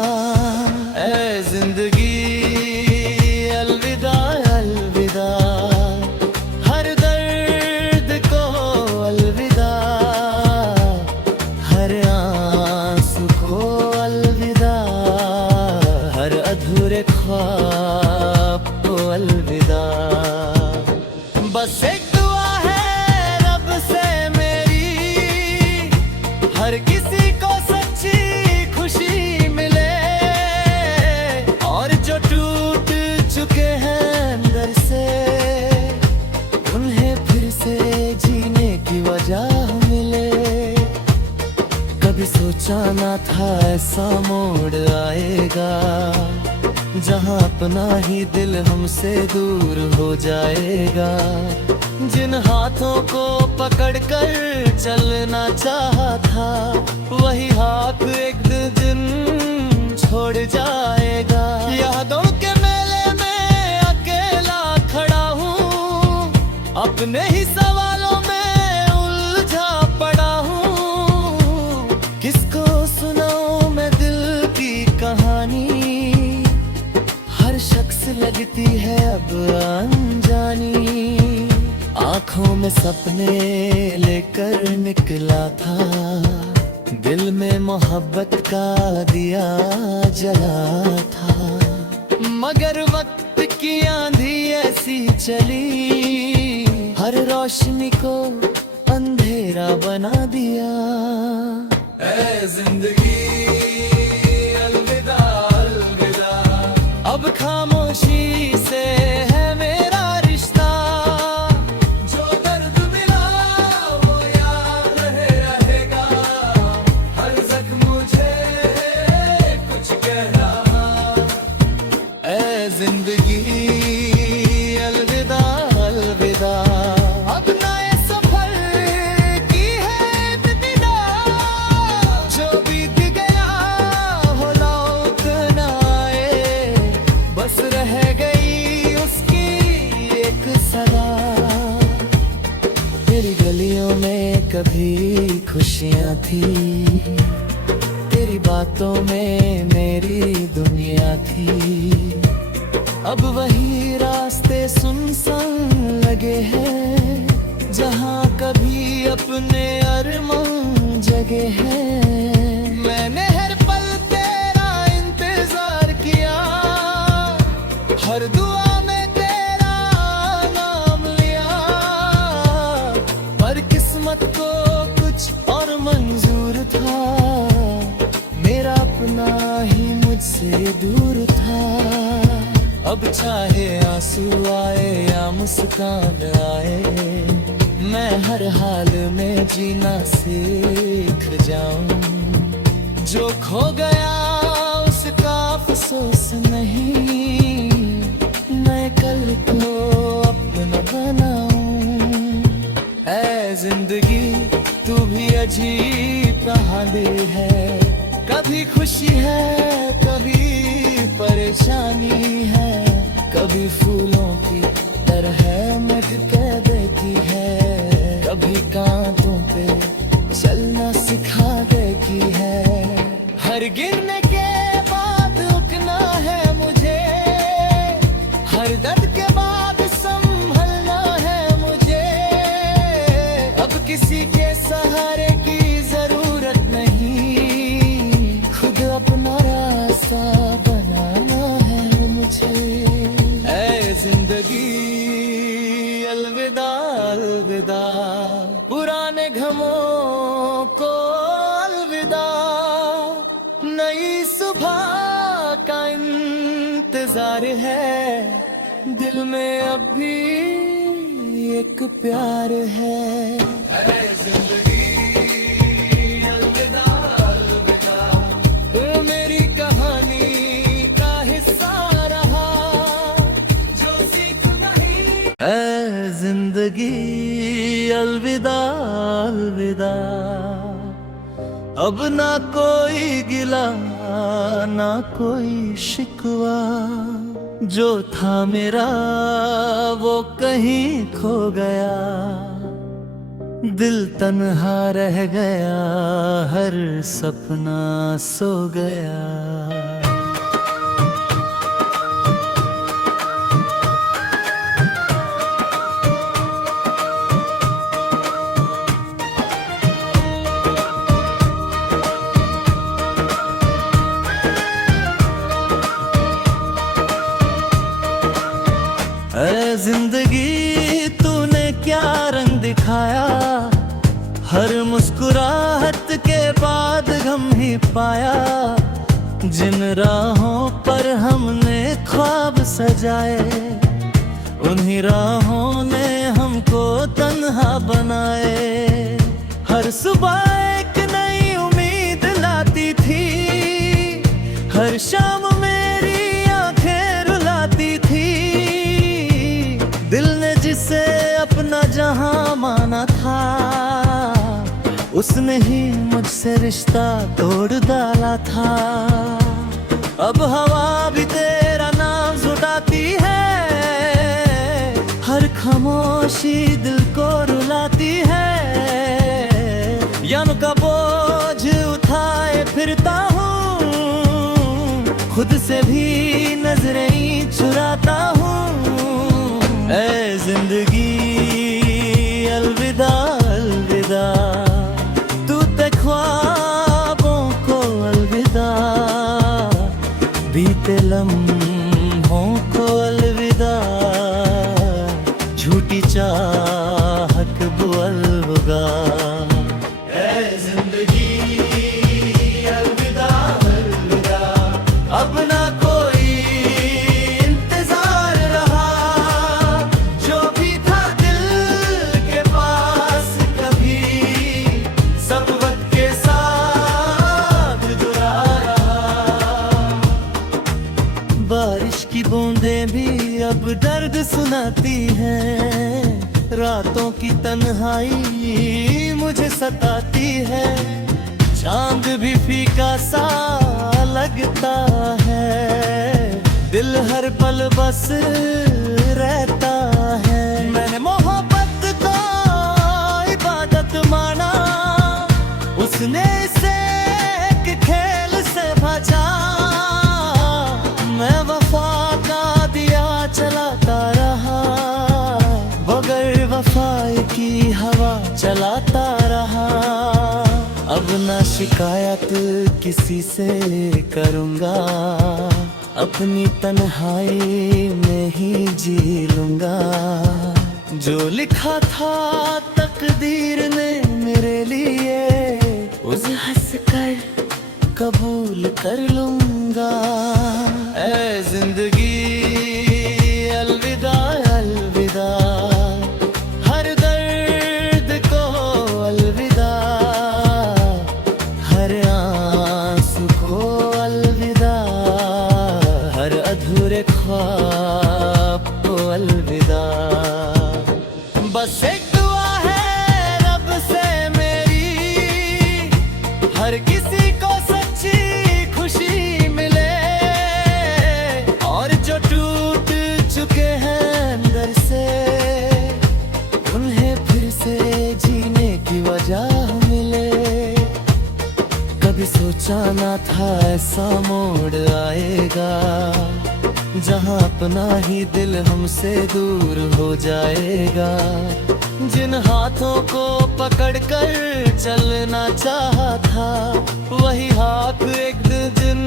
ऐ जिंदगी सोचा ना था ऐसा मोड़ आएगा, जहां अपना ही दिल हमसे दूर हो जाएगा। जिन हाथों को पकड़कर चलना चाहा था, वही हाथ एक दिन छोड़ जाएगा। यादों के मेले में अकेला खड़ा हूँ, अपने ही सवालों में उलझा पड़ा हूँ। किसको सुनाऊं मैं दिल की कहानी, हर शख्स लगती है अब अनजानी। आँखों में सपने लेकर निकला था, दिल में मोहब्बत का दिया जला था। मगर वक्त की आंधी ऐसी चली, हर रोशनी को अंधेरा बना दिया। ऐ जिंदगी अलविदा अलविदा, अब खामोशी से है मेरा रिश्ता। जो दर्द मिला वो याद रहेगा, हर जख्म मुझे कुछ कह रहा। ऐ जिंदगी अलविदा अलविदा, अब नए सफर की है इब्तिदा। जो बीत गया हो लौट ना आए, बस रह गई उसकी एक सदा। तेरी गलियों में कभी खुशियाँ थी, तेरी बातों में मेरी दुनिया थी। अब वही रास्ते सुनसान लगे हैं, जहाँ कभी अपने अरमान जगे हैं। मैंने हर पल तेरा इंतजार किया, हर दुआ में तेरा नाम लिया। पर किस्मत को कुछ और मंजूर था, मेरा अपना ही मुझसे दूर था। अब चाहे आंसू आए या मुस्कान आए, मैं हर हाल में जीना सीख जाऊं। जो खो गया उसका अफसोस नहीं, मैं कल को अपना बनाऊं। ऐ जिंदगी तू भी अजीब कहानी है, कभी खुशी है कभी परेशानी है। कभी फूलों की तरह महक देती है, कभी कांटों पे चलना सिखा देती है। हर गिरने के बाद रुकना है मुझे, हर दर्द के बाद संभलना है मुझे। अब किसी के सहारे की जरूरत नहीं, खुद अपना रास्ता बनाना है मुझे। ऐ जिंदगी अलविदा अलविदा, पुराने गमों को अलविदा। नई सुबह का इंतजार है, दिल में अब भी एक प्यार है। ऐ जिंदगी अलविदा अलविदा, तू मेरी कहानी का हिस्सा रहा, जो सीख नहीं। ऐ जिंदगी अलविदा अलविदा, अब ना कोई गिला ना कोई शिकवा। जो था मेरा वो कहीं खो गया, दिल तन्हा रह गया, हर सपना सो गया। ऐ जिंदगी तूने क्या रंग दिखाया, हर मुस्कुराहट के बाद गम ही पाया। जिन राहों पर हमने ख्वाब सजाए, उन्हीं राहों ने हमको तन्हा बनाए। हर सुबह एक नई उम्मीद ला शाम मेरी आंखें रुलाती थी, दिल ने जिसे अपना जहां माना था, उसने ही मुझसे रिश्ता तोड़ डाला था। अब हवा भी तेरा नाम सुनाती है, हर खामोशी दिल को रुलाती है। याम का बोझ उठाए फिरता हूँ, खुद से भी नजरें चुराता हूँ। ऐ जिंदगी अलविदा अलविदा, तू ते ख्वाबों को अलविदा, बीते लम्हों को अलविदा, झूठी चाहत वो अलविदा। अब ना कोई इंतजार रहा, जो भी था दिल के पास कभी, सब वक्त के साथ जुड़ा रहा। बारिश की बूंदें भी अब दर्द सुनाती हैं, रातों की तन्हाई मुझे सताती है। चांद भी फीका सा लगता है, दिल हर पल बस रहता है। मैंने मोहब्बत को इबादत माना, उसने इसे एक खेल से बचा। मैं वफा का दिया चलाता रहा, बगैर वफाई की हवा चलाता रहा। अब ना शिकायत किसी से करूँगा, अपनी तन्हाई में ही जी लूँगा। जो लिखा था तकदीर ने मेरे लिए, उसे हंस कर कबूल कर लूँगा। ऐ जिंदगी अलविदा अलविदा, हर दर्द को अलविदा, हर आंसू को अलविदा, हर अधूरे ख्वाब को अलविदा। बस एक दुआ है रब से मेरी, हर किसी को सच्ची खुशी मिले, और जो टूट चुके हैं अंदर से, उन्हें फिर से जीने की वजह मिले। कभी सोचा ना था ऐसा मोड़ आएगा, जहां अपना ही दिल हमसे दूर हो जाएगा। जिन हाथों को पकड़कर चलना चाहा था, वही हाथ एक दिन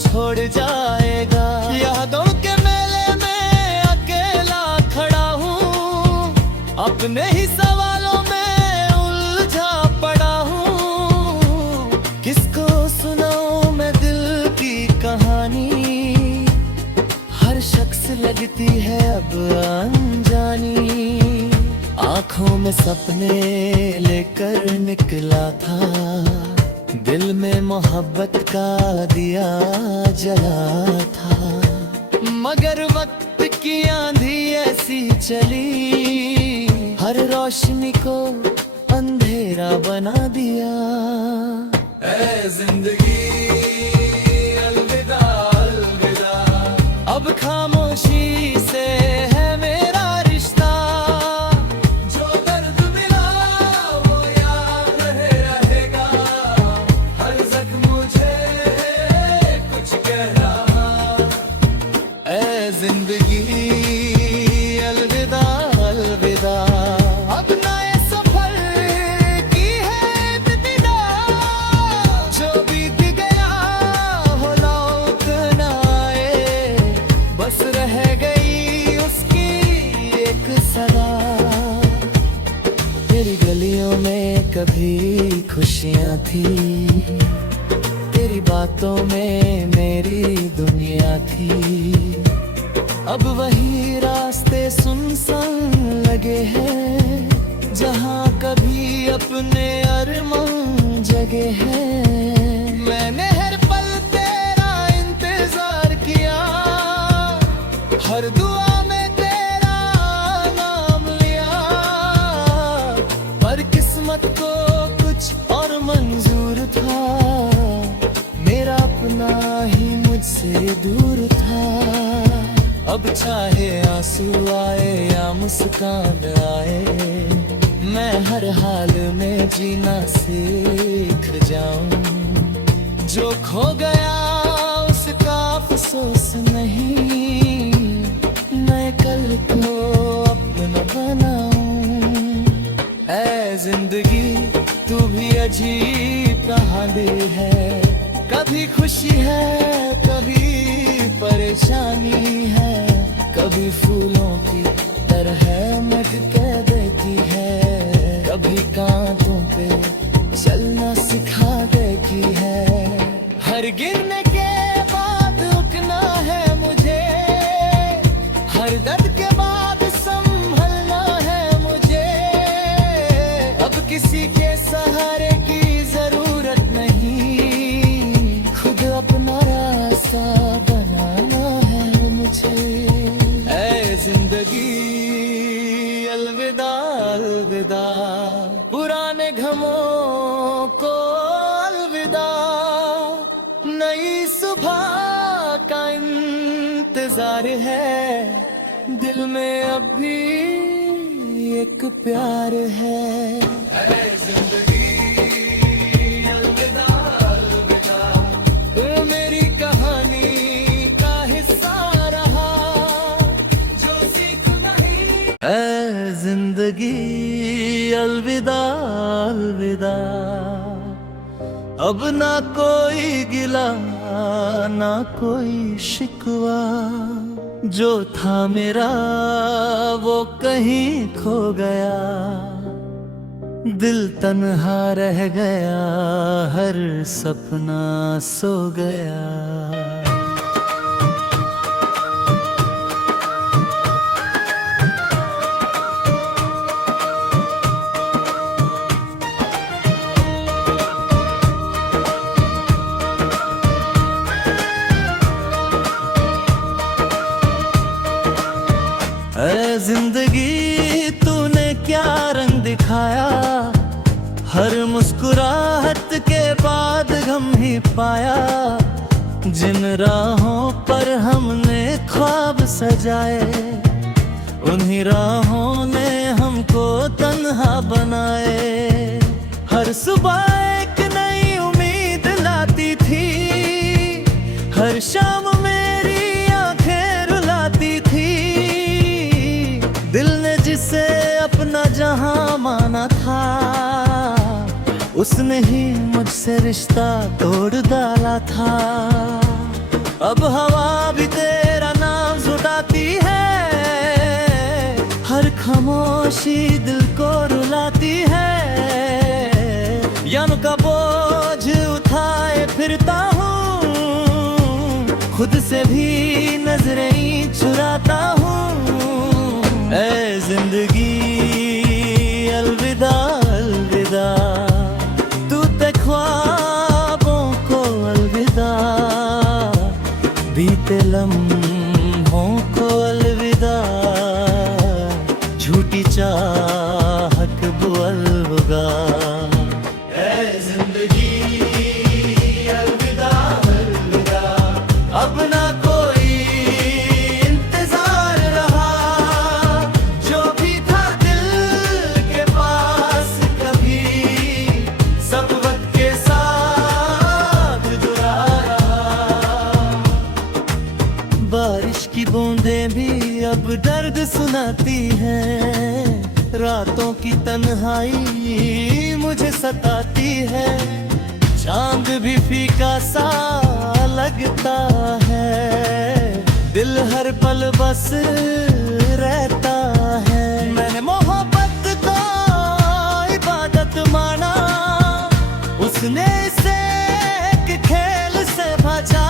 छोड़ जाएगा। यादों के मेले में अकेला खड़ा हूँ, अपने ही सवालों में उलझा पड़ा हूँ। किसको सुनाऊं मैं दिल की कहानी, हर शख्स लगती है अब अनजानी। आँखों में सपने लेकर निकला था, दिल में मोहब्बत का दिया जला था। मगर वक्त की आंधी ऐसी चली, हर रोशनी को अंधेरा बना दिया। ऐ जिंदगी अलविदा अलविदा, अब खामोशी से है मेरा रिश्ता। जो दर्द मिला वो याद रहेगा, हर जख्म मुझे कुछ कह रहा। ऐ जिंदगी अलविदा अलविदा, अब नए सफर की है इब्तिदा। जो बीत गया हो लौट ना आए, बस रह गई उसकी एक सदा। तेरी गलियों में कभी खुशियाँ थी, तेरी बातों में मेरी दुनिया थी। अब वही रास्ते सुनसान लगे हैं, जहाँ कभी अपने अरमान जगे हैं। मैंने हर पल तेरा अब चाहे आंसू आए या मुस्कान आए, मैं हर हाल में जीना सीख जाऊं। जो खो गया उसका अफसोस नहीं, मैं कल को अपना बनाऊं। ऐ जिंदगी तू भी अजीब कहानी है, कभी खुशी है कभी परेशानी है, कभी फूलों की तरह महक देती है, कभी कांटों पे चलना सिखा देती है। हर गिरने के बाद रुकना है मुझे, हर दर्द के बाद संभलना है मुझे। अब किसी के सहारे की जरूरत नहीं, खुद अपना रास्ता बनाना है मुझे। ऐ जिंदगी अलविदा अलविदा, पुराने गमों को अलविदा, नई सुबह का इंतजार है, दिल में अब भी एक प्यार है। ऐ जिंदगी अलविदा अलविदा, तू मेरी कहानी का हिस्सा रहा, जो सीख नहीं। ऐ जिंदगी अलविदा अलविदा, अब ना कोई गिला ना कोई शिकवा, जो था मेरा वो कहीं खो गया, दिल तन्हा रह गया, हर सपना सो गया। ऐ जिंदगी तूने क्या रंग दिखाया, हर मुस्कुराहट के बाद गम ही पाया। जिन राहों पर हमने ख्वाब सजाए, उन्हीं राहों ने हमको तन्हा बनाए। हर सुबह एक नई उम्मीद लाती थी, हर शाम मेरी आंखें रुलाती थी। दिल ने जिसे अपना जहां माना था, उसने ही मुझसे रिश्ता तोड़ डाला था। अब हवा भी तेरा नाम सुनाती है, हर खामोशी दिल को रुलाती है। याम का बोझ उठाए फिरता हूँ, खुद से भी नजरें चुराता हूँ। ऐ जिंदगी अलविदा अलविदा, टूटे ख्वाबों को अलविदा, बीते लम्हों को अलविदा, झूठी चाहत वो अलविदा। ऐ जिंदगी अलविदा अलविदा, अब ना कोई इंतजार रहा, जो भी था दिल के पास कभी, सब वक्त के साथ जुड़ा रहा। बारिश की बूंदें भी अब दर्द सुनाती हैं, रातों की तन्हाई मुझे सताती है। चांद भी फीका सा लगता है, दिल हर पल बस रहता है। मैंने मोहब्बत को इबादत माना, उसने इसे एक खेल से बचा।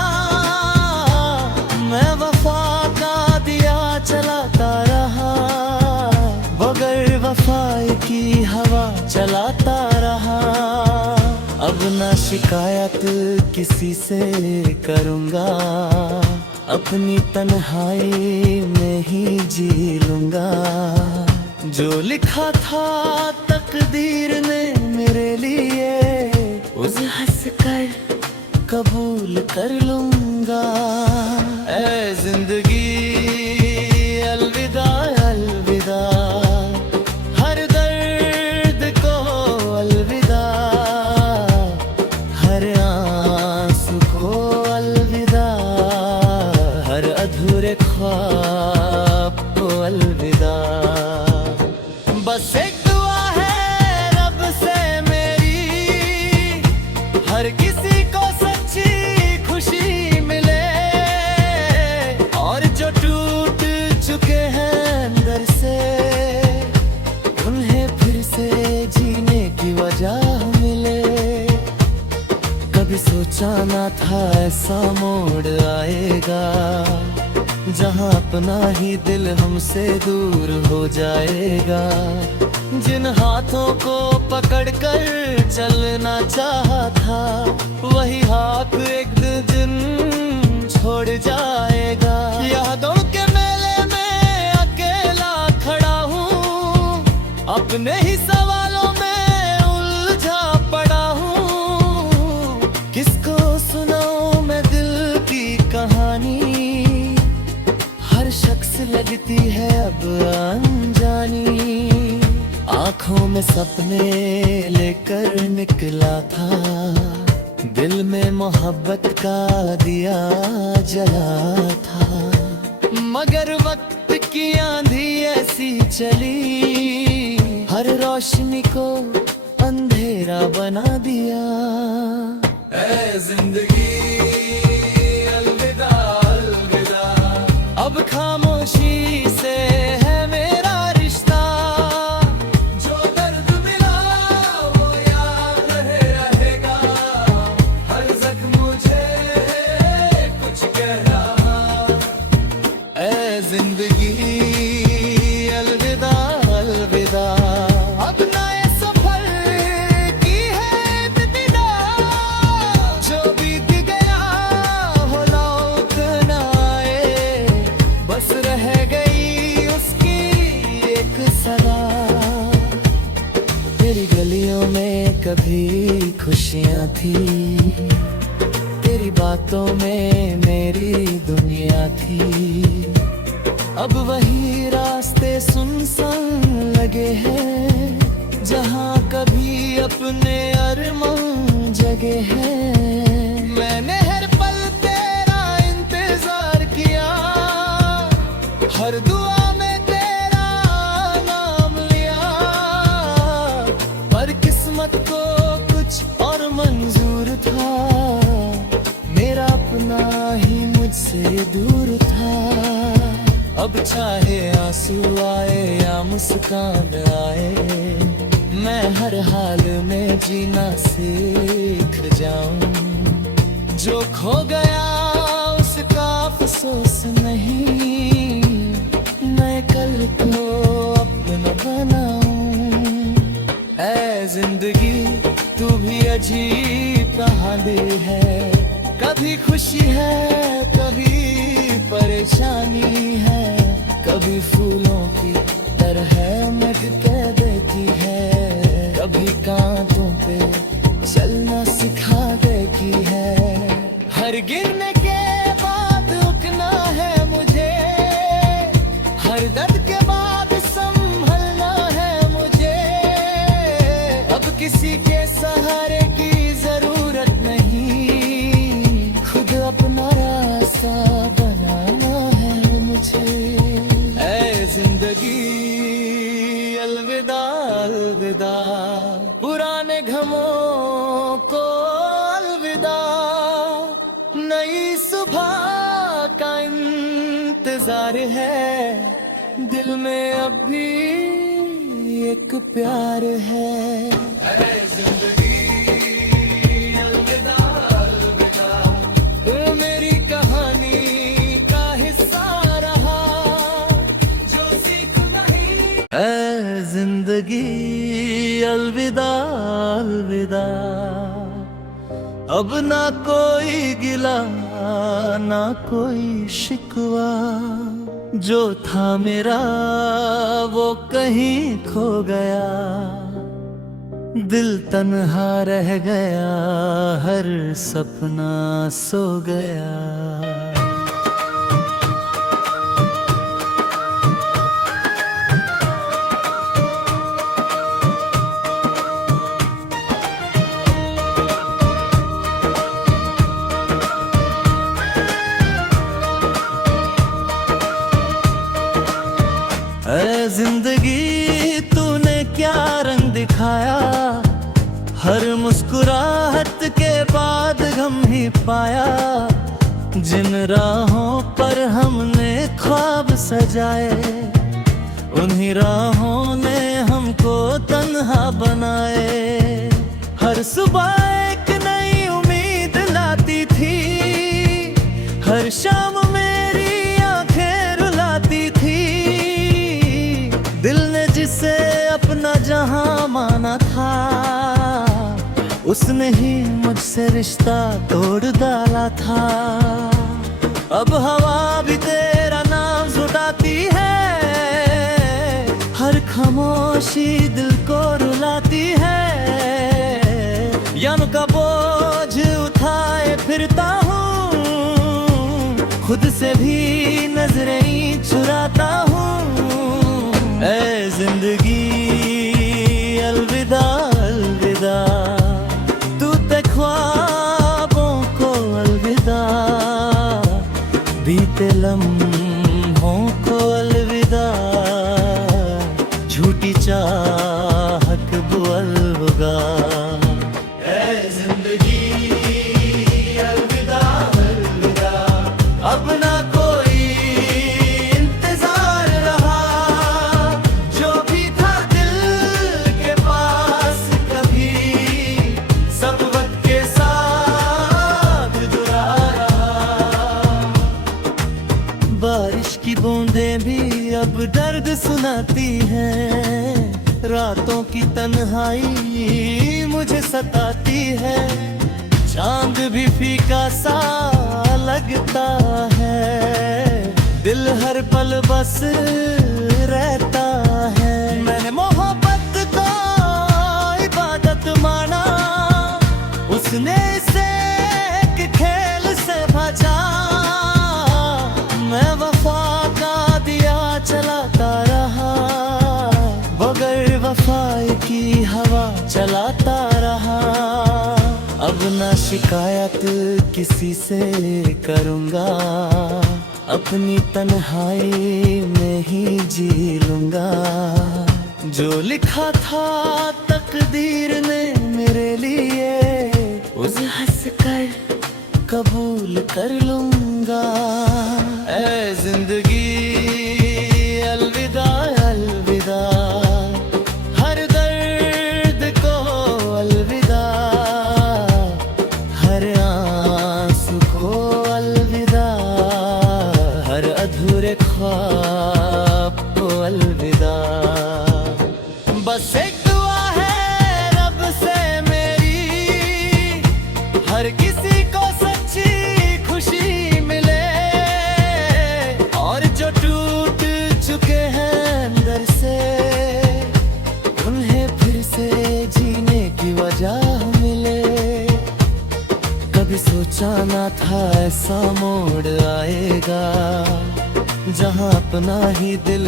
मैं वफा का दिया चलाता रहा, बगैर वफाई की हवा चलाता रहा। अब ना शिकायत किसी से करूँगा, अपनी तन्हाई में ही जी लूँगा। जो लिखा था तकदीर ने मेरे लिए, उसे हंस कर कबूल कर लूँगा। ऐ जिंदगी सोचा ना था ऐसा मोड़ आएगा, जहां अपना ही दिल हमसे दूर हो जाएगा। जिन हाथों को पकड़कर चलना चाहा था, वही हाथ एक दिन छोड़ जाएगा। यादों के मेले में अकेला खड़ा हूँ, अपने ही सवालों में उलझा पड़ा हूँ। किसको सुनाऊं मैं दिल की कहानी, हर शख्स लगती है अब अनजानी। आंखों में सपने लेकर निकला था, दिल में मोहब्बत का दिया जला था। मगर वक्त की आंधी ऐसी चली, हर रोशनी को अंधेरा बना दिया। ऐ जिंदगी अलविदा अलविदा, अब खामोशी से है मेरा रिश्ता। जो दर्द मिला वो याद रहेगा, हर जख्म मुझे कुछ कह रहा। ऐ जिंदगी अलविदा अलविदा, अब नए सफर की है इब्तिदा। जो बीत गया हो लौट ना आए, बस रह गई उसकी एक सदा। तेरी गलियों में कभी खुशियाँ थी, तेरी बातों में मेरी दुनिया थी। अब वही रास्ते सुनसान लगे हैं, जहाँ कभी अपने अरमान जगे हैं। मैंने हर पल तेरा इंतजार किया, हर दुआ में तेरा नाम लिया। पर किस्मत को कुछ और मंजूर था, मेरा अपना ही मुझसे दूर था। अब चाहे आंसू आए या मुस्कान आए, मैं हर हाल में जीना सीख जाऊं। जो खो गया उसका अफसोस नहीं, मैं कल को अपना बनाऊं। ऐ जिंदगी तू भी अजीब कहानी है, कभी खुशी है कभी परेशानी है। कभी फूलों की तरह महक देती है, कभी कांटों पे चलना सिखा देती है। हर गिरने के बाद रुकना है मुझे, हर दर्द के बाद संभलना है मुझे। अब किसी के सहारे की जरूरत नहीं, खुद अपना रास्ता बनाना है मुझे। ऐ जिंदगी अलविदा अलविदा, पुराने गमों को अलविदा। नई सुबह का इंतजार है, दिल में अब भी एक प्यार है। ऐ जिंदगी अलविदा अलविदा, तू मेरी कहानी का हिस्सा रहा, जो सीख नहीं। ऐ जिंदगी अलविदा अलविदा, अब ना कोई गिला ना कोई शिकवा। जो था मेरा वो कहीं खो गया, दिल तन्हा रह गया, हर सपना सो गया। ऐ जिंदगी तूने क्या रंग दिखाया, हर मुस्कुराहट के बाद गम ही पाया। जिन राहों पर हमने ख्वाब सजाए, उन्हीं राहों ने हमको तन्हा बनाए। हर सुबह एक नई उम्मीद ला शाम मेरी आंखें रुलाती थी, दिल ने जिसे अपना जहां माना था, उसने ही मुझसे रिश्ता तोड़ डाला था। अब हवा भी तेरा नाम सुनाती है, हर खामोशी दिल को रुलाती है। यम का बोझ उठाए फिरता हूँ, खुद से भी नजरें चुराता हूँ। ऐ जिंदगी अलविदा अलविदा, तू ते ख्वाबों को अलविदा, बीते लम्हों को अलविदा, झूठी चाहत वो अलविदा। अब ना कोई इंतजार रहा, जो भी था दिल के पास कभी, सब वक्त के साथ जुड़ा रहा। बारिश की बूंदें भी अब दर्द सुनाती हैं, रातों की तन्हाई मुझे सताती है। चांद भी फीका सा लगता है, दिल हर पल बस रहता है। मैंने मोहब्बत को इबादत माना, उसने इसे एक खेल से बचा। मैं वफा का दिया चलाता रहा, बगैर वफाई की हवा चलाता रहा। अब ना शिकायत किसी से करूँगा, अपनी तन्हाई में ही जी लूँगा। जो लिखा था तकदीर ने मेरे लिए, उसे हंस कर कबूल कर लूँगा। ऐ जिंदगी अलविदा अलविदा, हर दर्द को अलविदा, हर आंसू को अलविदा, हर अधूरे ख्वाब को अलविदा। बस एक दुआ है रब से मेरी, हर किसी को सच्ची खुशी मिले, और जो टूट चुके हैं अंदर से, उन्हें फिर से जीने की वजह मिले। कभी सोचा ना था ऐसा मोड़ आएगा, जहां अपना ही दिल